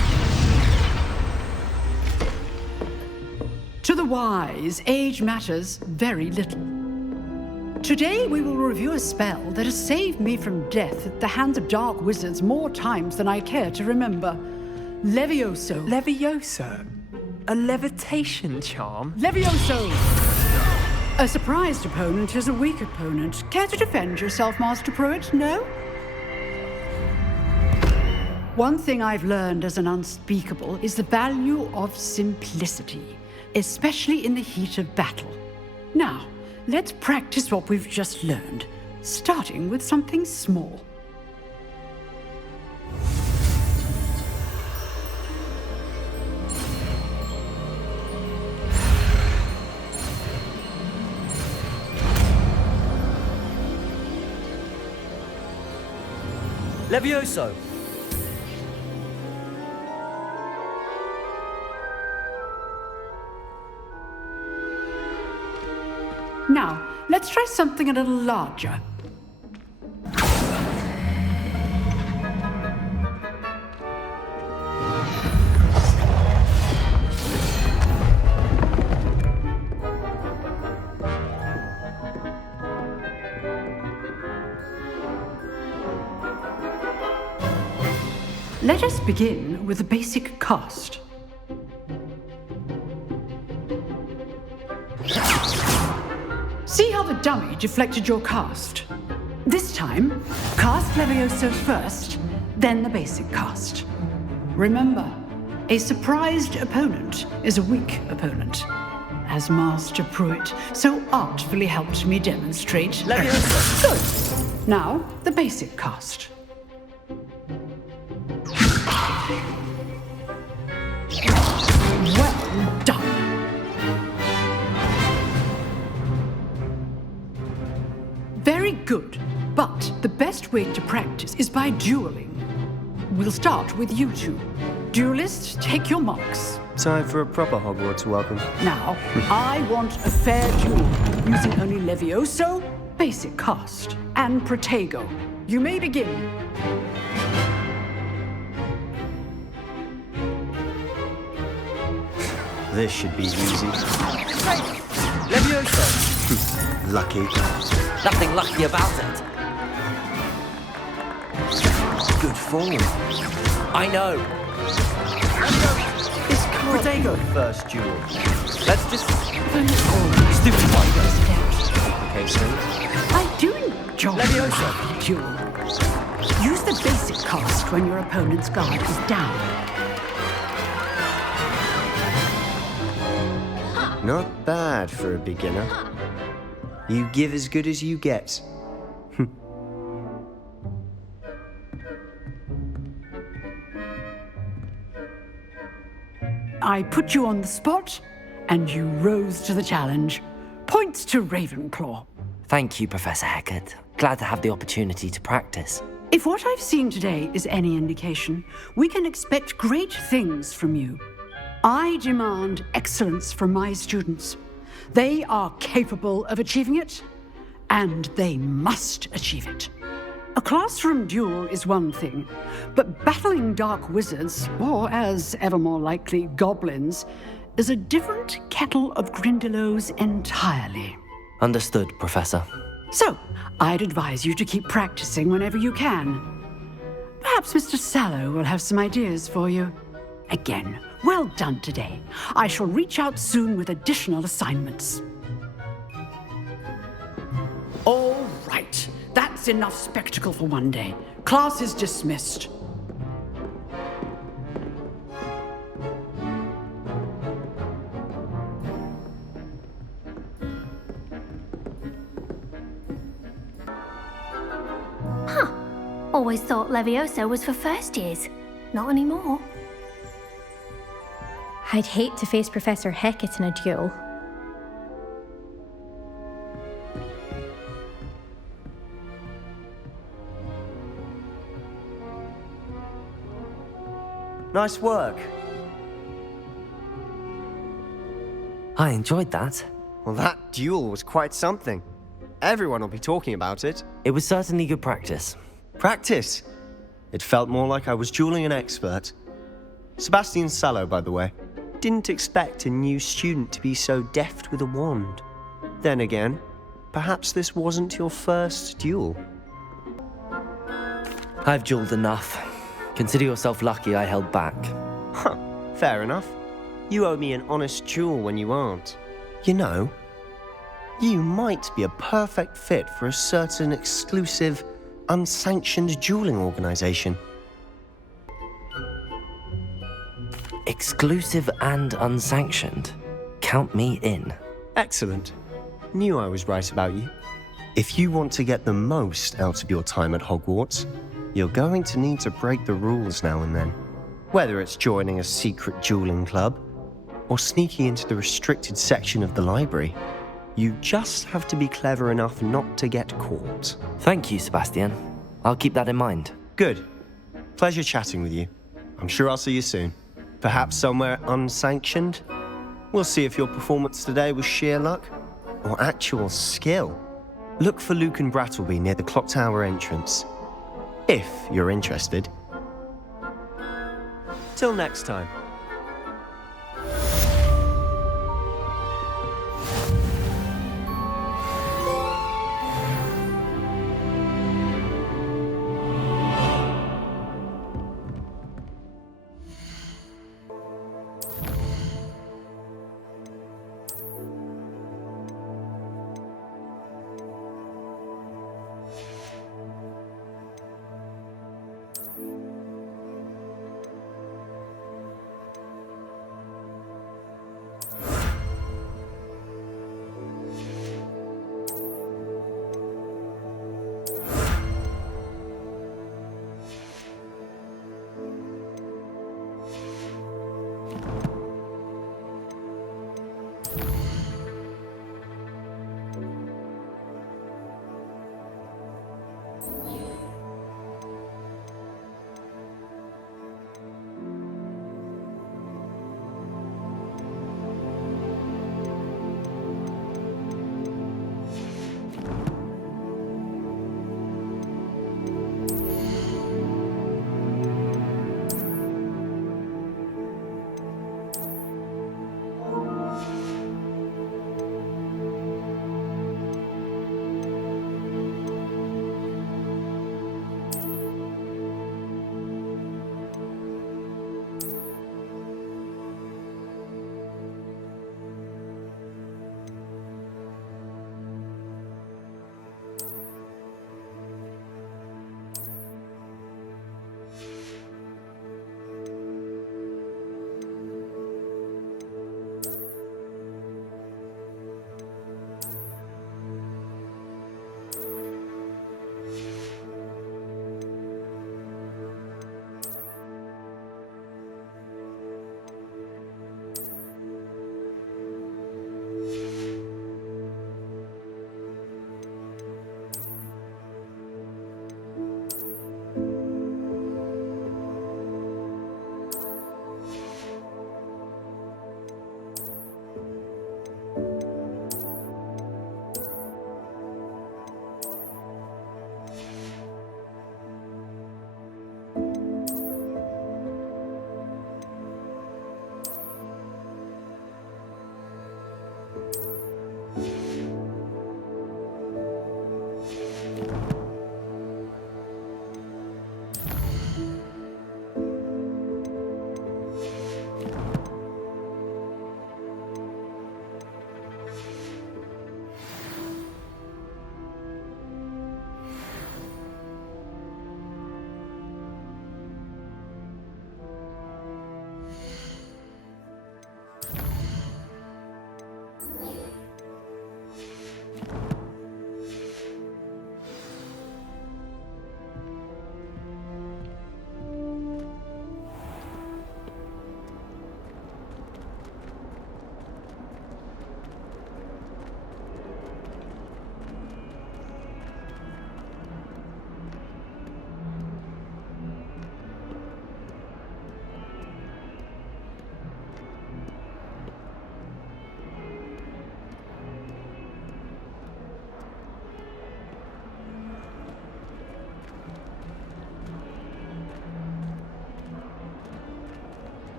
To the wise, age matters very little. Today we will review a spell that has saved me from death at the hands of dark wizards more times than I care to remember. Levioso. Levioso? A levitation charm? Levioso! A surprised opponent is a weak opponent. Care to defend yourself, Master Pruitt? No? One thing I've learned as an unspeakable is the value of simplicity, especially in the heat of battle. Now, let's practice what we've just learned, starting with something small. Levioso! Now, let's try something a little larger. Let us begin with a basic cast. See how the dummy deflected your cast? This time, cast Levioso first, then the basic cast. Remember, a surprised opponent is a weak opponent, as Master Pruitt so artfully helped me demonstrate. Good. Now, the basic cast. Well done. Very good, but the best way to practice is by dueling. We'll start with you two. Duelists, take your marks. Time for a proper Hogwarts welcome. Now, I want a fair duel, using only Levioso, basic cast, and Protego. You may begin. This should be easy. Levioso! Lucky. Nothing lucky about it. Good form. I know. This can't be your first duel. Let's just... Stupid one. Okay, so... I do enjoy a duel. Use the basic cast when your opponent's guard is down. Not bad for a beginner. You give as good as you get. I put you on the spot, and you rose to the challenge. Points to Ravenclaw. Thank you, Professor Hecat. Glad to have the opportunity to practice. If what I've seen today is any indication, we can expect great things from you. I demand excellence from my students. They are capable of achieving it, and they must achieve it. A classroom duel is one thing, but battling dark wizards, or as ever more likely, goblins, is a different kettle of Grindylows entirely. Understood, Professor. So, I'd advise you to keep practicing whenever you can. Perhaps Mr. Sallow will have some ideas for you. Again, well done today. I shall reach out soon with additional assignments. All right. That's enough spectacle for one day. Class is dismissed. Huh. Always thought Levioso was for first years. Not anymore. I'd hate to face Professor Hecat in a duel. Nice work. I enjoyed that. Well, that duel was quite something. Everyone will be talking about it. It was certainly good practice. Practice? It felt more like I was dueling an expert. Sebastian Sallow, by the way. Didn't expect a new student to be so deft with a wand. Then again, perhaps this wasn't your first duel. I've dueled enough. Consider yourself lucky I held back. Huh, fair enough. You owe me an honest duel when you aren't. You know, you might be a perfect fit for a certain exclusive, unsanctioned dueling organization. Exclusive and unsanctioned. Count me in. Excellent. Knew I was right about you. If you want to get the most out of your time at Hogwarts, you're going to need to break the rules now and then. Whether it's joining a secret dueling club, or sneaking into the restricted section of the library, you just have to be clever enough not to get caught. Thank you, Sebastian. I'll keep that in mind. Good. Pleasure chatting with you. I'm sure I'll see you soon. Perhaps somewhere unsanctioned? We'll see if your performance today was sheer luck or actual skill. Look for Luke and Brattleby near the clock tower entrance, if you're interested. Till next time.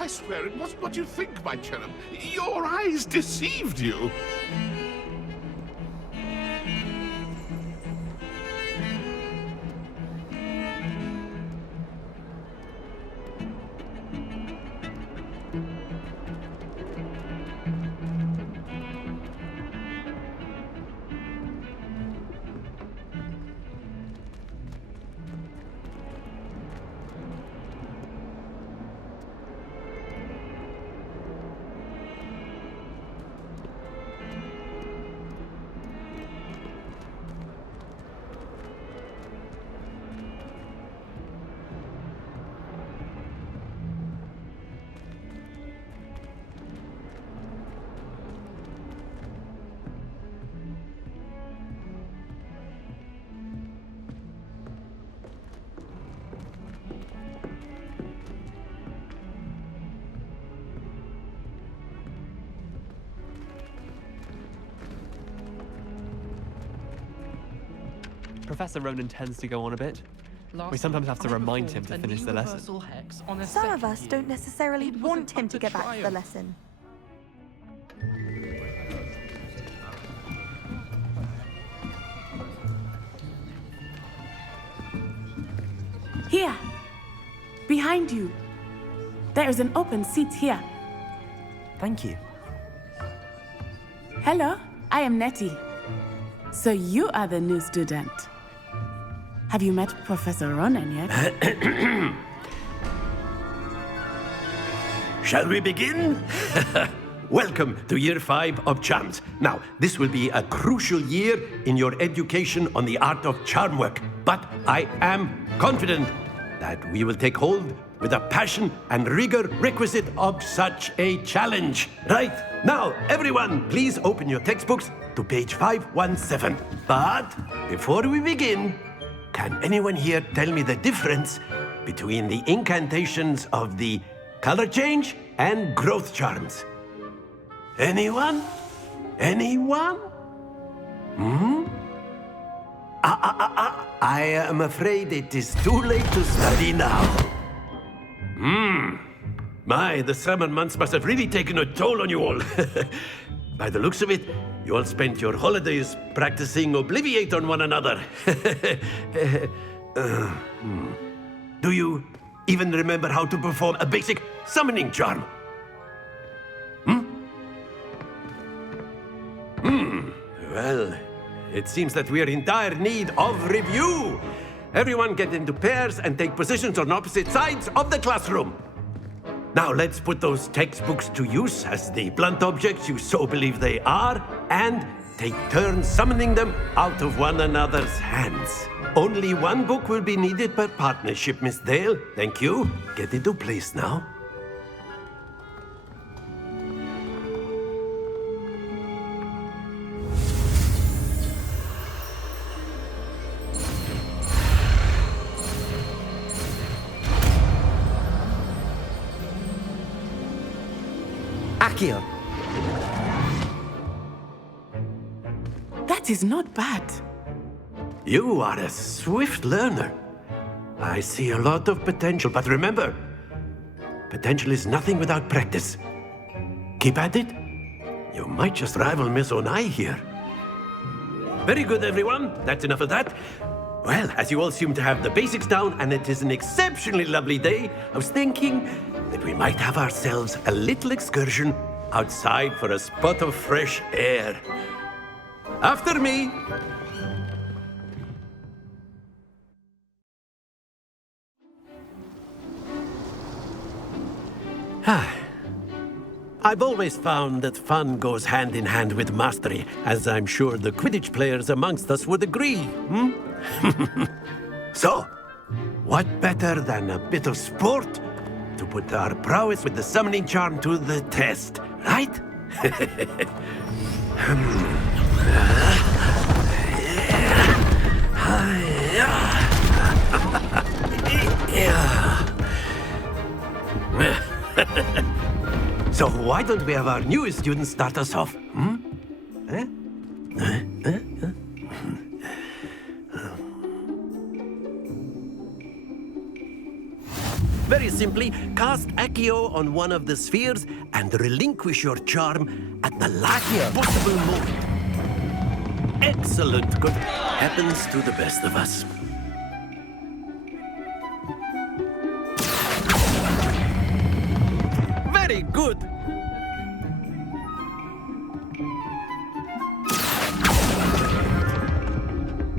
I swear it wasn't what you think, my cherub. Your eyes deceived you. Professor Ronan tends to go on a bit. We sometimes have to remind him to finish the lesson. Some of us don't necessarily want him to get back to the lesson. Here! Behind you! There is an open seat here. Thank you. Hello, I am Nettie. So you are the new student. Have you met Professor Ronan yet? Shall we begin? Welcome to Year 5 of Charms. Now, this will be a crucial year in your education on the art of charm work, but I am confident that we will take hold with the passion and rigor requisite of such a challenge. Right, now, everyone, please open your textbooks to page 517. But before we begin, can anyone here tell me the difference between the incantations of the color change and growth charms? Anyone? Anyone? I am afraid it is too late to study now. My, the summer months must have really taken a toll on you all. By the looks of it, you all spent your holidays practicing Obliviate on one another. Do you even remember how to perform a basic summoning charm? Well, it seems that we are in dire need of review. Everyone get into pairs and take positions on opposite sides of the classroom. Now let's put those textbooks to use as the blunt objects you so believe they are, and take turns summoning them out of one another's hands. Only one book will be needed per partnership, Miss Dale. Thank you. Get into place now. Accio. That is not bad. You are a swift learner. I see a lot of potential, but remember, potential is nothing without practice. Keep at it. You might just rival Miss Onai here. Very good, everyone. That's enough of that. Well, as you all seem to have the basics down, and it is an exceptionally lovely day, I was thinking that we might have ourselves a little excursion outside for a spot of fresh air. After me. I've always found that fun goes hand in hand with mastery, as I'm sure the Quidditch players amongst us would agree, So, what better than a bit of sport to put our prowess with the summoning charm to the test, right? So why don't we have our newest student start us off? Very simply, cast Accio on one of the spheres and relinquish your charm at the last possible moment. Excellent. Good. Happens to the best of us. Very good.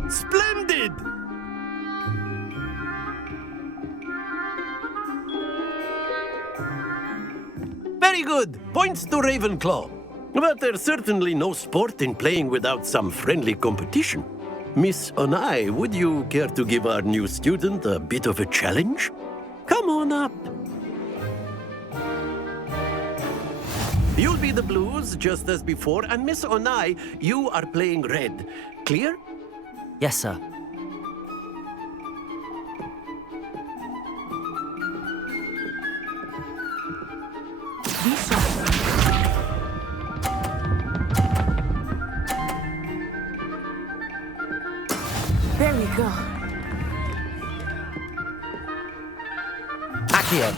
Splendid! Very good. Points to Ravenclaw. But there's certainly no sport in playing without some friendly competition. Miss Onai, would you care to give our new student a bit of a challenge? Come on up. You'll be the blues, just as before, and Miss Onai, you are playing red. Clear? Yes, sir. Be sharp. There we go. Accio.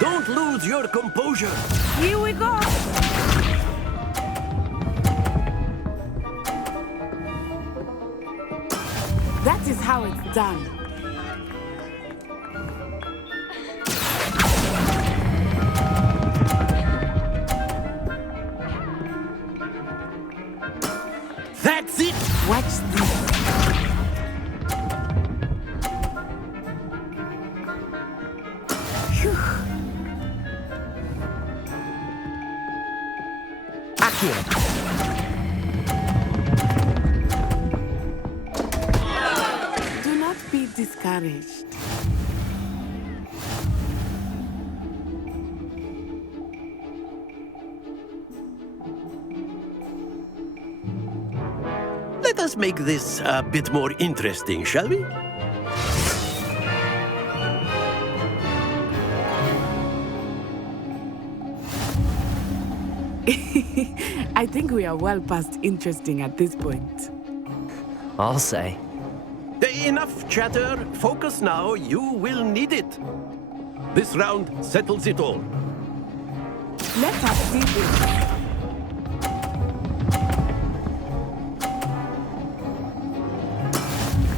Don't lose your composure. Here we go. That is how it's done. That's it! Watch this. Phew. Accio. Do not be discouraged. Let us make this a bit more interesting, shall we? I think we are well past interesting at this point. I'll say. Enough chatter. Focus now. You will need it. This round settles it all. Let us see this.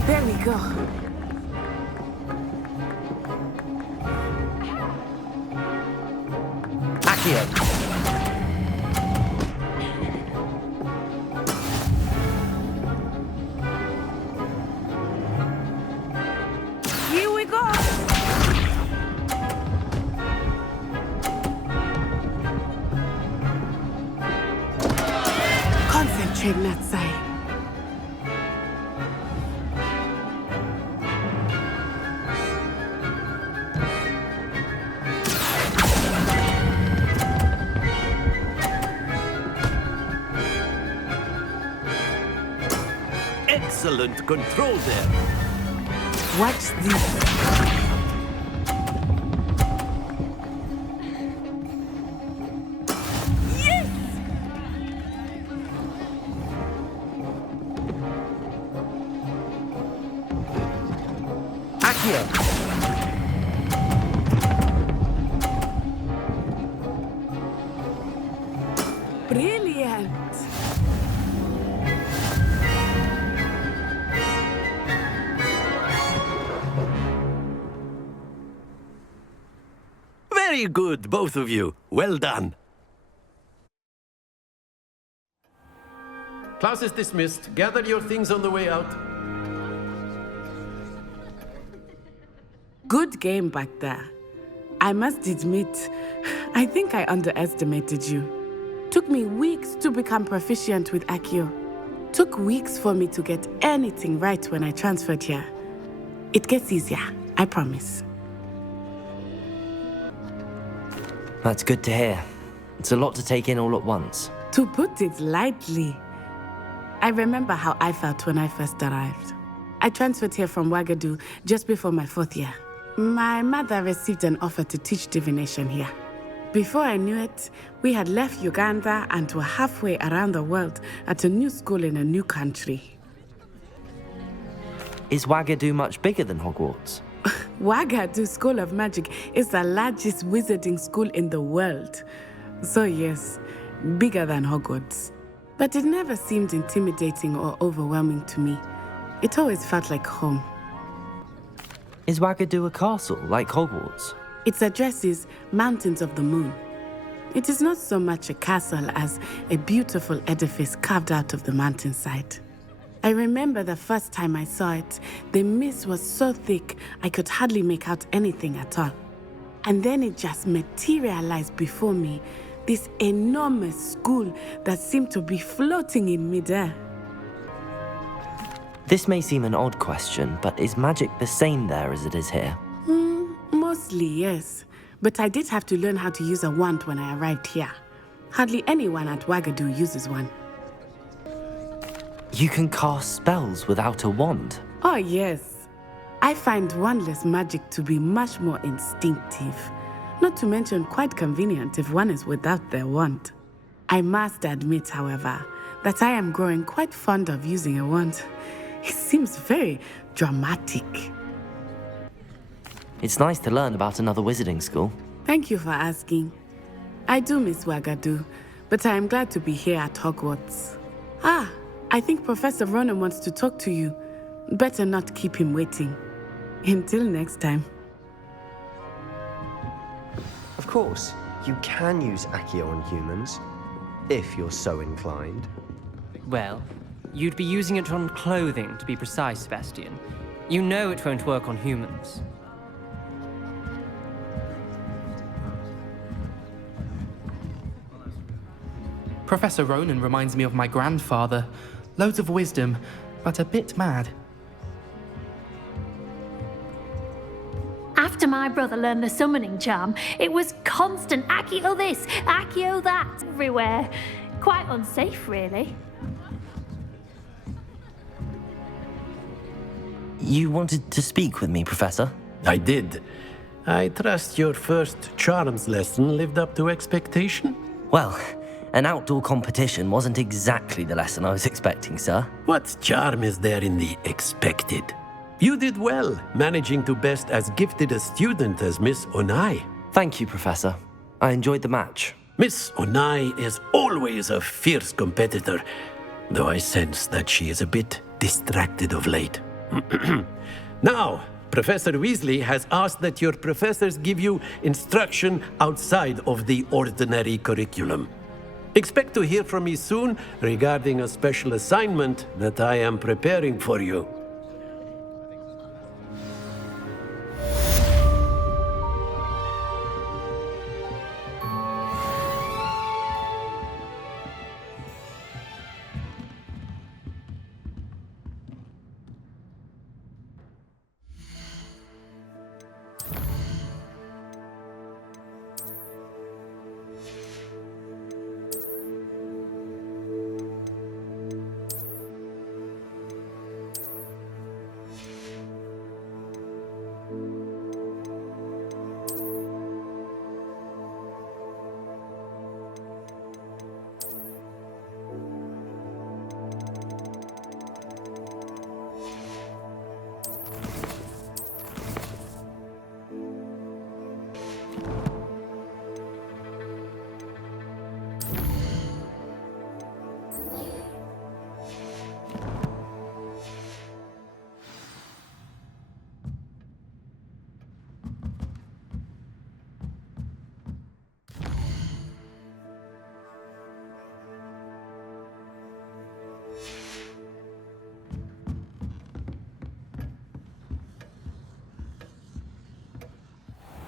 There we go. Accio. Here we go. Concentrate, Natsai. Excellent control there. Watch this. Yes! Accio. Brilliant. Very good, both of you. Well done. Class is dismissed. Gather your things on the way out. Good game back there. I must admit, I think I underestimated you. Took me weeks to become proficient with Accio. Took weeks for me to get anything right when I transferred here. It gets easier, I promise. That's good to hear. It's a lot to take in all at once. To put it lightly, I remember how I felt when I first arrived. I transferred here from Ouagadougou just before my 4th year. My mother received an offer to teach divination here. Before I knew it, we had left Uganda and were halfway around the world at a new school in a new country. Is Wagadu much bigger than Hogwarts? Wagadu School of Magic is the largest wizarding school in the world. So yes, bigger than Hogwarts. But it never seemed intimidating or overwhelming to me. It always felt like home. Is Wagadu a castle, like Hogwarts? Its address is Mountains of the Moon. It is not so much a castle as a beautiful edifice carved out of the mountainside. I remember the first time I saw it, the mist was so thick I could hardly make out anything at all. And then it just materialized before me, this enormous school that seemed to be floating in midair. This may seem an odd question, but is magic the same there as it is here? Mostly, yes. But I did have to learn how to use a wand when I arrived here. Hardly anyone at Wagadu uses one. You can cast spells without a wand? Oh, yes. I find wandless magic to be much more instinctive. Not to mention quite convenient if one is without their wand. I must admit, however, that I am growing quite fond of using a wand. It seems very dramatic. It's nice to learn about another wizarding school. Thank you for asking. I do miss Wagadu, but I am glad to be here at Hogwarts. I think Professor Ronan wants to talk to you. Better not keep him waiting. Until next time. Of course, you can use Accio on humans, if you're so inclined. Well, you'd be using it on clothing, to be precise, Sebastian. You know it won't work on humans. Professor Ronan reminds me of my grandfather. Loads of wisdom, but a bit mad. After my brother learned the summoning charm, it was constant Accio this, Accio that, everywhere. Quite unsafe, really. You wanted to speak with me, Professor? I did. I trust your first charms lesson lived up to expectation? Well, an outdoor competition wasn't exactly the lesson I was expecting, sir. What charm is there in the expected? You did well, managing to best as gifted a student as Miss Onai. Thank you, Professor. I enjoyed the match. Miss Onai is always a fierce competitor, though I sense that she is a bit distracted of late. Now, Professor Weasley has asked that your professors give you instruction outside of the ordinary curriculum. Expect to hear from me soon regarding a special assignment that I am preparing for you.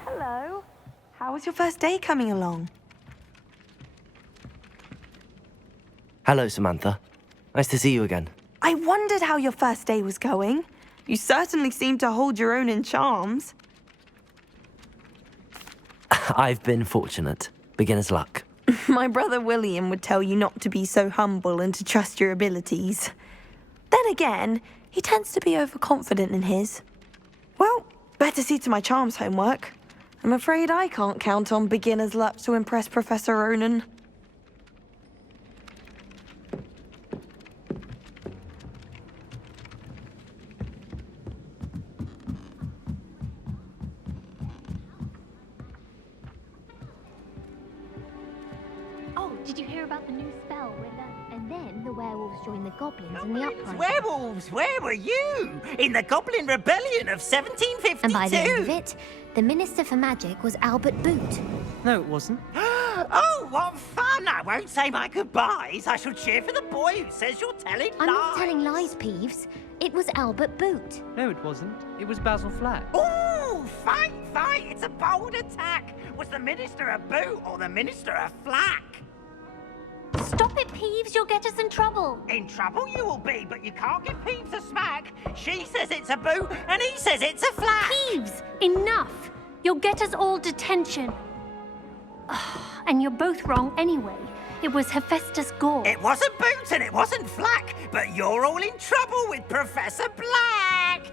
Hello. How was your first day coming along? Hello, Samantha. Nice to see you again. I wondered how your first day was going. You certainly seem to hold your own in charms. I've been fortunate. Beginner's luck. My brother William would tell you not to be so humble and to trust your abilities. Then again, he tends to be overconfident in his. Well, better see to my charms homework. I'm afraid I can't count on beginner's luck to impress Professor Ronan. Did you hear about the new spell we learned? And then the werewolves joined the goblins in the uprising. Werewolves, where were you? In the Goblin Rebellion of 1752. And by the end of it, the Minister for Magic was Albert Boot. No, it wasn't. Oh, what fun! I won't say my goodbyes. I shall cheer for the boy who says you're telling lies. I'm not telling lies, Peeves. It was Albert Boot. No, it wasn't. It was Basil Flack. Ooh, fight! It's a bold attack. Was the Minister a Boot or the Minister a Flack? Stop it, Peeves. You'll get us in trouble. In trouble you will be, but you can't give Peeves a smack. She says it's a Boot and he says it's a Flack. Peeves, enough. You'll get us all detention. And you're both wrong anyway. It was Hephaestus Gore. It wasn't Boot and it wasn't Flack, but you're all in trouble with Professor Black.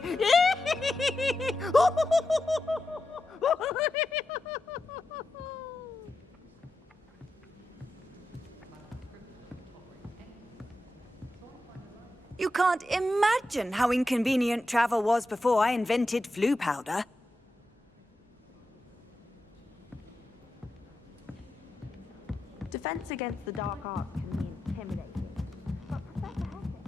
You can't imagine how inconvenient travel was before I invented flu powder. Defense against the dark arts can be intimidating. But Professor Hesse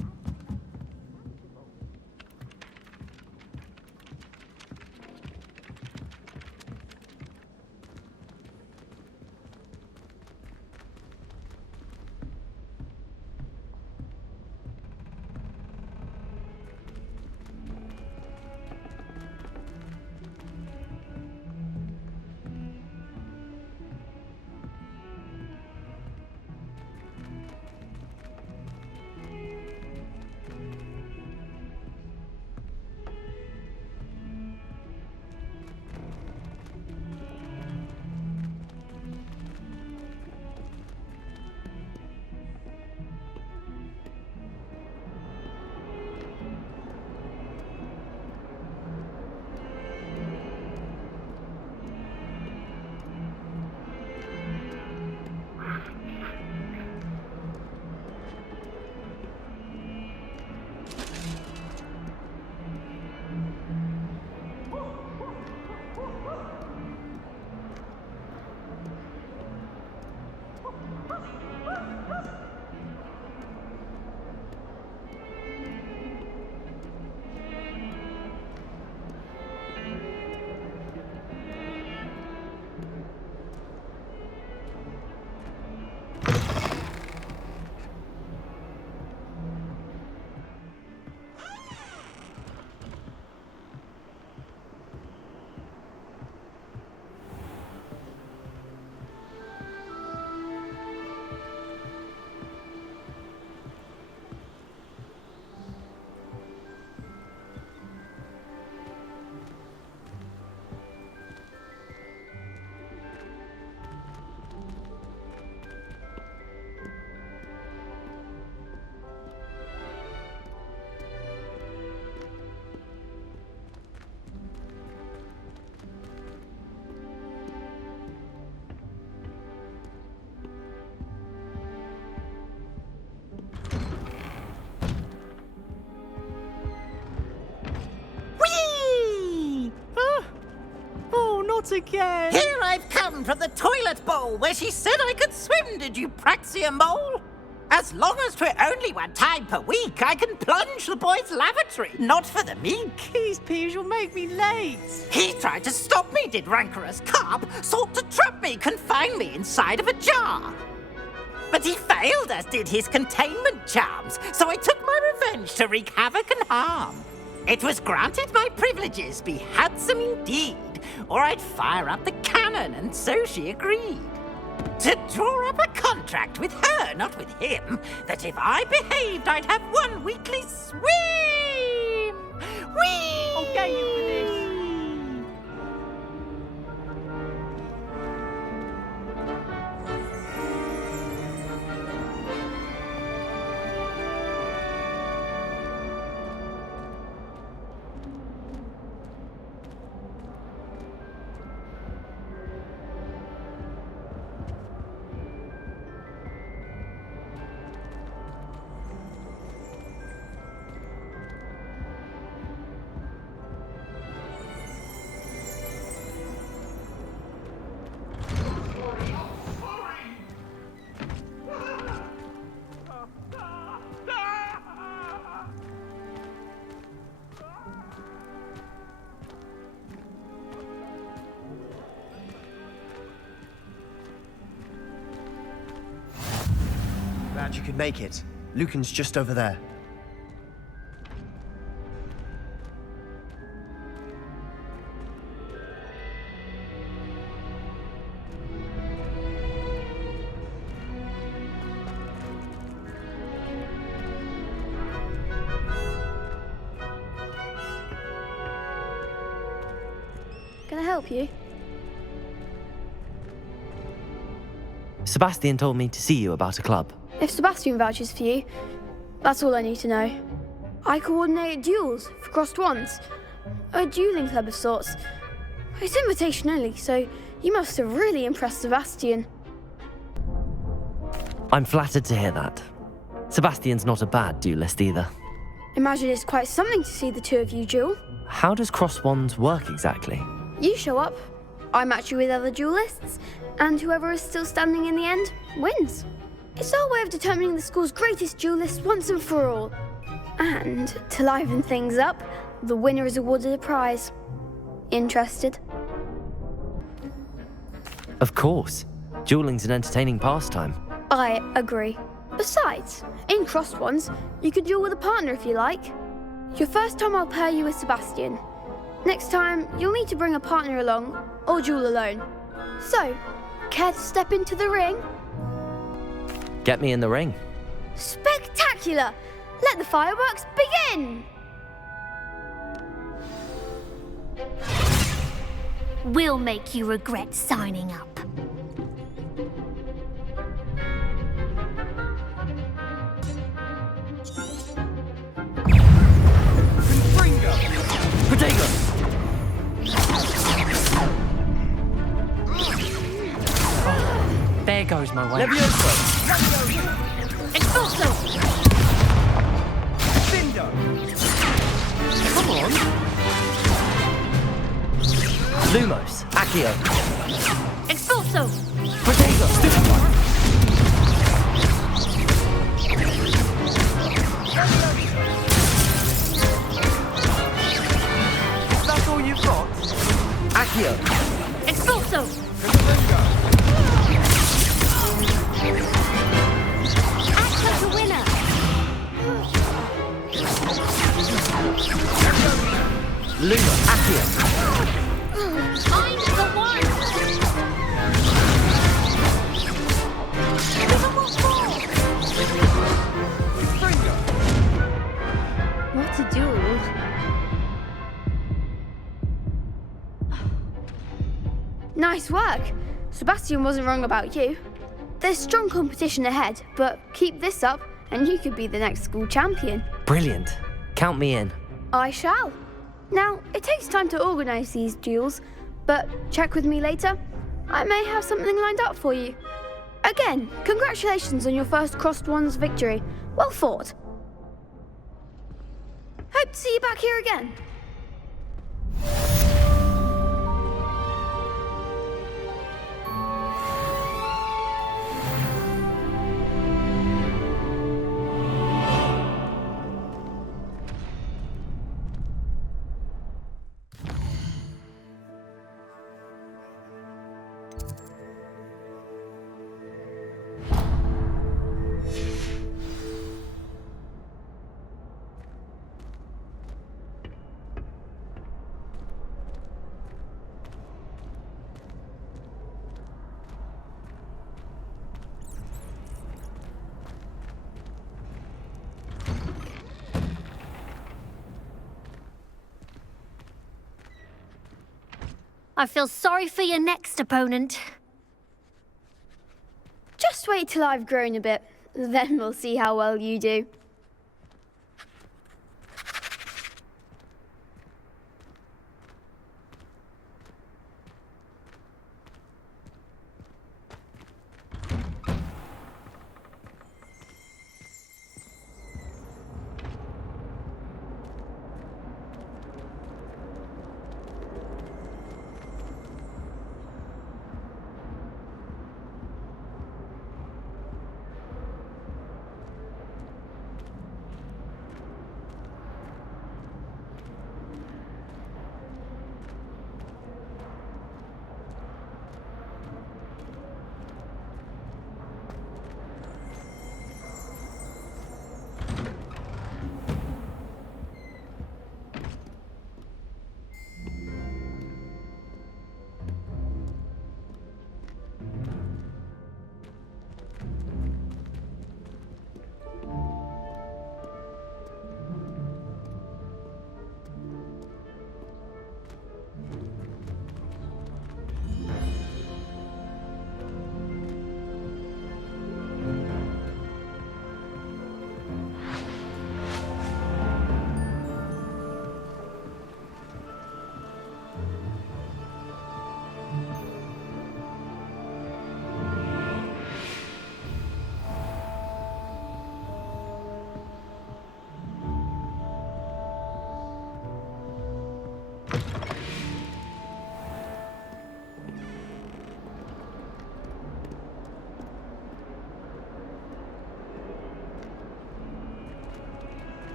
Not again! Here I've come from the toilet bowl where she said I could swim, did you praxia mole? As long as 'twere only one time per week, I can plunge the boy's lavatory, not for the meek. Please, Peeves, you'll make me late. He tried to stop me, did rancorous carp, sought to trap me, confine me inside of a jar. But he failed, as did his containment charms, so I took my revenge to wreak havoc and harm. It was granted my privileges be handsome indeed, or I'd fire up the cannon, and so she agreed. To draw up a contract with her, not with him, that if I behaved, I'd have one weekly swim! Whee! I'll get you for this. glad you could make it. Lucan's just over there. Can I help you? Sebastian told me to see you about a club. If Sebastian vouches for you, that's all I need to know. I coordinate duels for crossed wands. A dueling club of sorts. It's invitation only, so you must have really impressed Sebastian. I'm flattered to hear that. Sebastian's not a bad duelist either. Imagine it's quite something to see the two of you duel. How does cross wands work exactly? You show up, I match you with other duelists, and whoever is still standing in the end wins. It's our way of determining the school's greatest duelist once and for all. And to liven things up, the winner is awarded a prize. Interested? Of course. Dueling's an entertaining pastime. I agree. Besides, in crossed ones, you could duel with a partner if you like. Your first time I'll pair you with Sebastian. Next time, you'll need to bring a partner along, or duel alone. So, care to step into the ring? Get me in the ring. Spectacular! Let the fireworks begin! We'll make you regret signing up. Protego! There goes my way. Expulso! Come on! Lumos, Accio. Expulso! Protego! Stupefy! That's all you've got? Accio! Expulso! Act like a winner! Luma, Accio! I'm the one! What a duel! Nice work! Sebastian wasn't wrong about you. There's strong competition ahead, but keep this up and you could be the next school champion. Brilliant. Count me in. I shall. Now, it takes time to organise these duels, but check with me later. I may have something lined up for you. Again, congratulations on your first crossed wands victory. Well fought. Hope to see you back here again. I feel sorry for your next opponent. Just wait till I've grown a bit, then we'll see how well you do.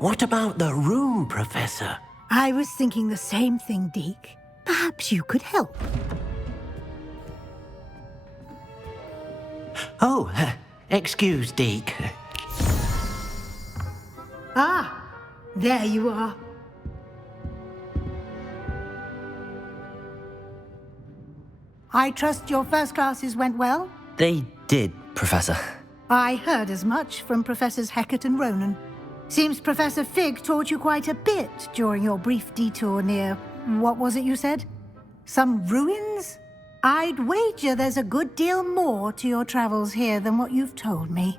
What about the room, Professor? I was thinking the same thing, Deke. Perhaps you could help. Oh, excuse, Deke. Ah, there you are. I trust your first classes went well? They did, Professor. I heard as much from Professors Hecat and Ronan. Seems Professor Fig taught you quite a bit during your brief detour near, what was it you said? Some ruins? I'd wager there's a good deal more to your travels here than what you've told me.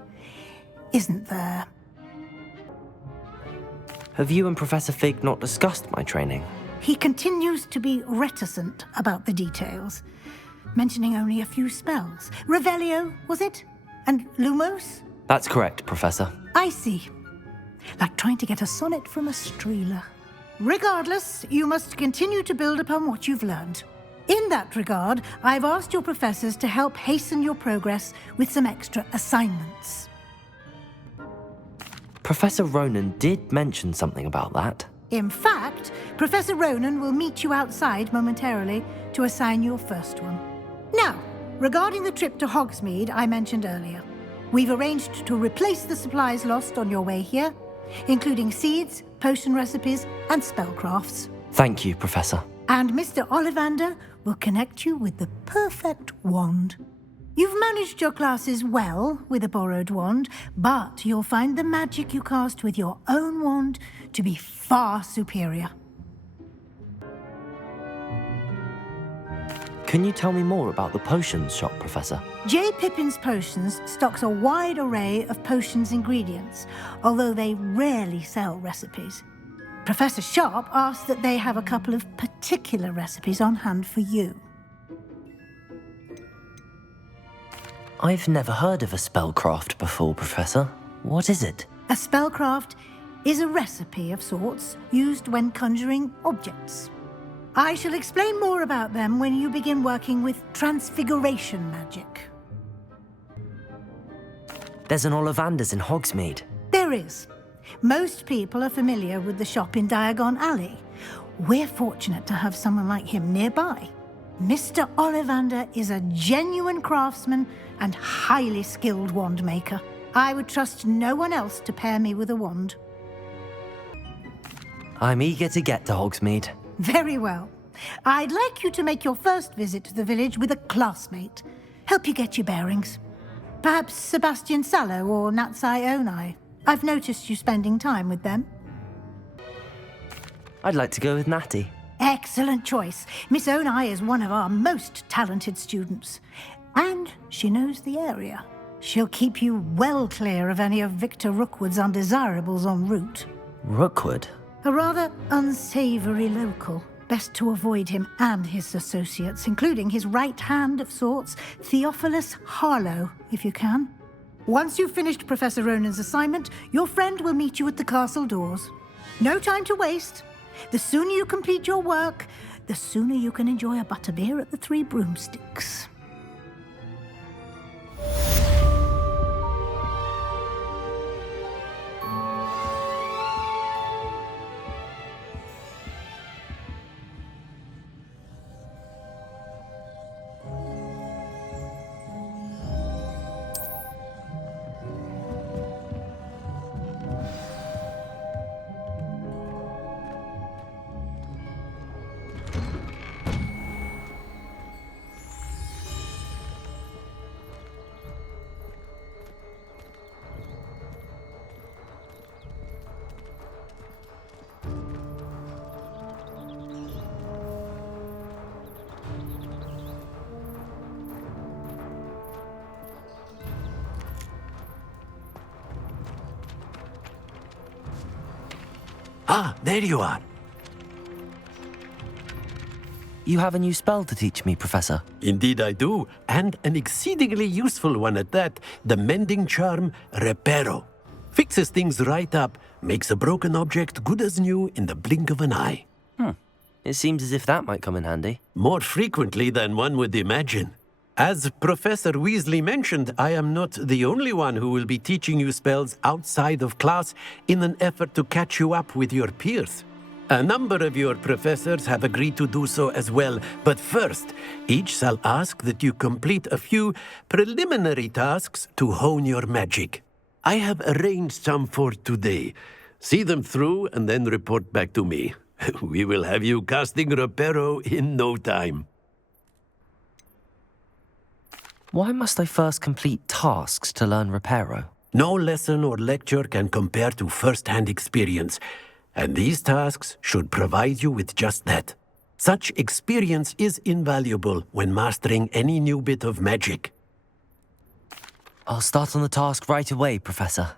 Isn't there? Have you and Professor Fig not discussed my training? He continues to be reticent about the details, mentioning only a few spells. Revelio, was it? And Lumos? That's correct, Professor. I see. Like trying to get a sonnet from a streeler. Regardless, you must continue to build upon what you've learned. In that regard, I've asked your professors to help hasten your progress with some extra assignments. Professor Ronan did mention something about that. In fact, Professor Ronan will meet you outside momentarily to assign your first one. Now, regarding the trip to Hogsmeade I mentioned earlier, we've arranged to replace the supplies lost on your way here, including seeds, potion recipes, and spellcrafts. Thank you, Professor. And Mr. Ollivander will connect you with the perfect wand. You've managed your classes well with a borrowed wand, but you'll find the magic you cast with your own wand to be far superior. Can you tell me more about the potions shop, Professor? J. Pippin's Potions stocks a wide array of potions ingredients, although they rarely sell recipes. Professor Sharp asks that they have a couple of particular recipes on hand for you. I've never heard of a spellcraft before, Professor. What is it? A spellcraft is a recipe of sorts used when conjuring objects. I shall explain more about them when you begin working with transfiguration magic. There's an Ollivander's in Hogsmeade. There is. Most people are familiar with the shop in Diagon Alley. We're fortunate to have someone like him nearby. Mr. Ollivander is a genuine craftsman and highly skilled wand maker. I would trust no one else to pair me with a wand. I'm eager to get to Hogsmeade. Very well. I'd like you to make your first visit to the village with a classmate. Help you get your bearings. Perhaps Sebastian Sallow or Natsai Onai. I've noticed you spending time with them. I'd like to go with Natty. Excellent choice. Miss Onai is one of our most talented students. And she knows the area. She'll keep you well clear of any of Victor Rookwood's undesirables en route. Rookwood? A rather unsavory local. Best to avoid him and his associates, including his right hand of sorts, Theophilus Harlow, if you can. Once you've finished Professor Ronan's assignment, your friend will meet you at the castle doors. No time to waste. The sooner you complete your work, the sooner you can enjoy a butterbeer at the Three Broomsticks. Ah, there you are. You have a new spell to teach me, Professor. Indeed I do, and an exceedingly useful one at that. The mending charm, Reparo. Fixes things right up, makes a broken object good as new in the blink of an eye. It seems as if that might come in handy. More frequently than one would imagine. As Professor Weasley mentioned, I am not the only one who will be teaching you spells outside of class in an effort to catch you up with your peers. A number of your professors have agreed to do so as well, but first, each shall ask that you complete a few preliminary tasks to hone your magic. I have arranged some for today. See them through and then report back to me. We will have you casting Reparo in no time. Why must I first complete tasks to learn Reparo? No lesson or lecture can compare to first-hand experience, and these tasks should provide you with just that. Such experience is invaluable when mastering any new bit of magic. I'll start on the task right away, Professor.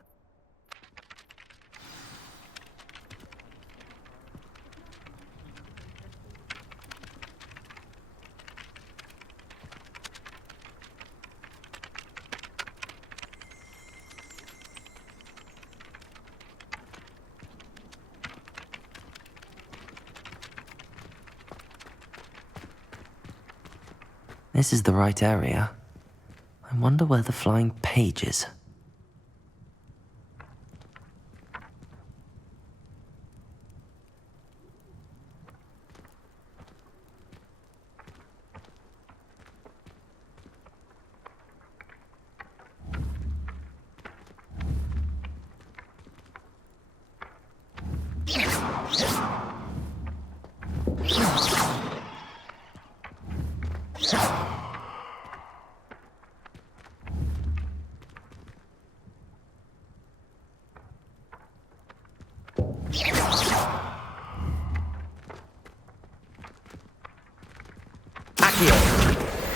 This is the right area. I wonder where the flying page is.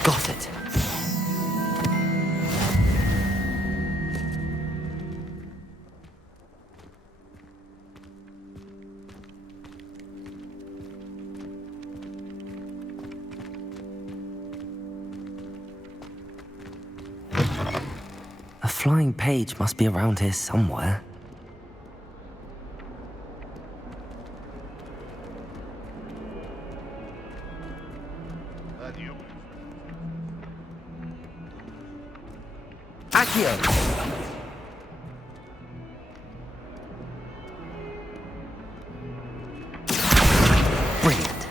Got it. A flying page must be around here somewhere. Accio! Brilliant.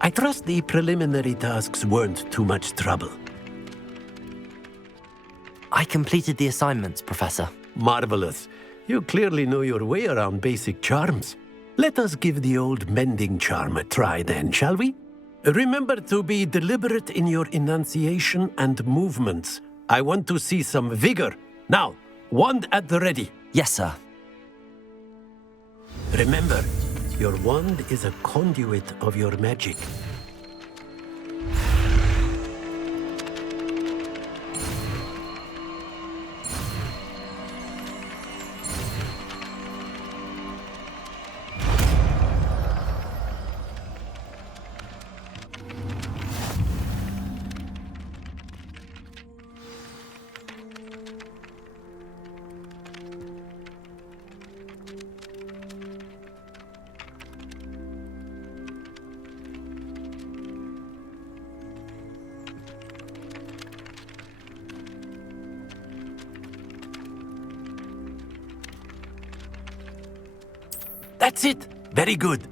I trust the preliminary tasks weren't too much trouble. I completed the assignments, Professor. Marvelous. You clearly know your way around basic charms. Let us give the old mending charm a try then, shall we? Remember to be deliberate in your enunciation and movements. I want to see some vigor. Now, wand at the ready. Yes, sir. Remember, your wand is a conduit of your magic. That's it! Very good.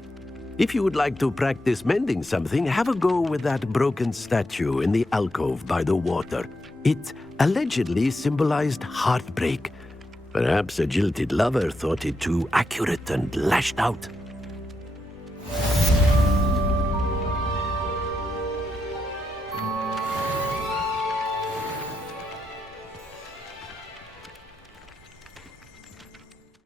If you would like to practice mending something, have a go with that broken statue in the alcove by the water. It allegedly symbolized heartbreak. Perhaps a jilted lover thought it too accurate and lashed out.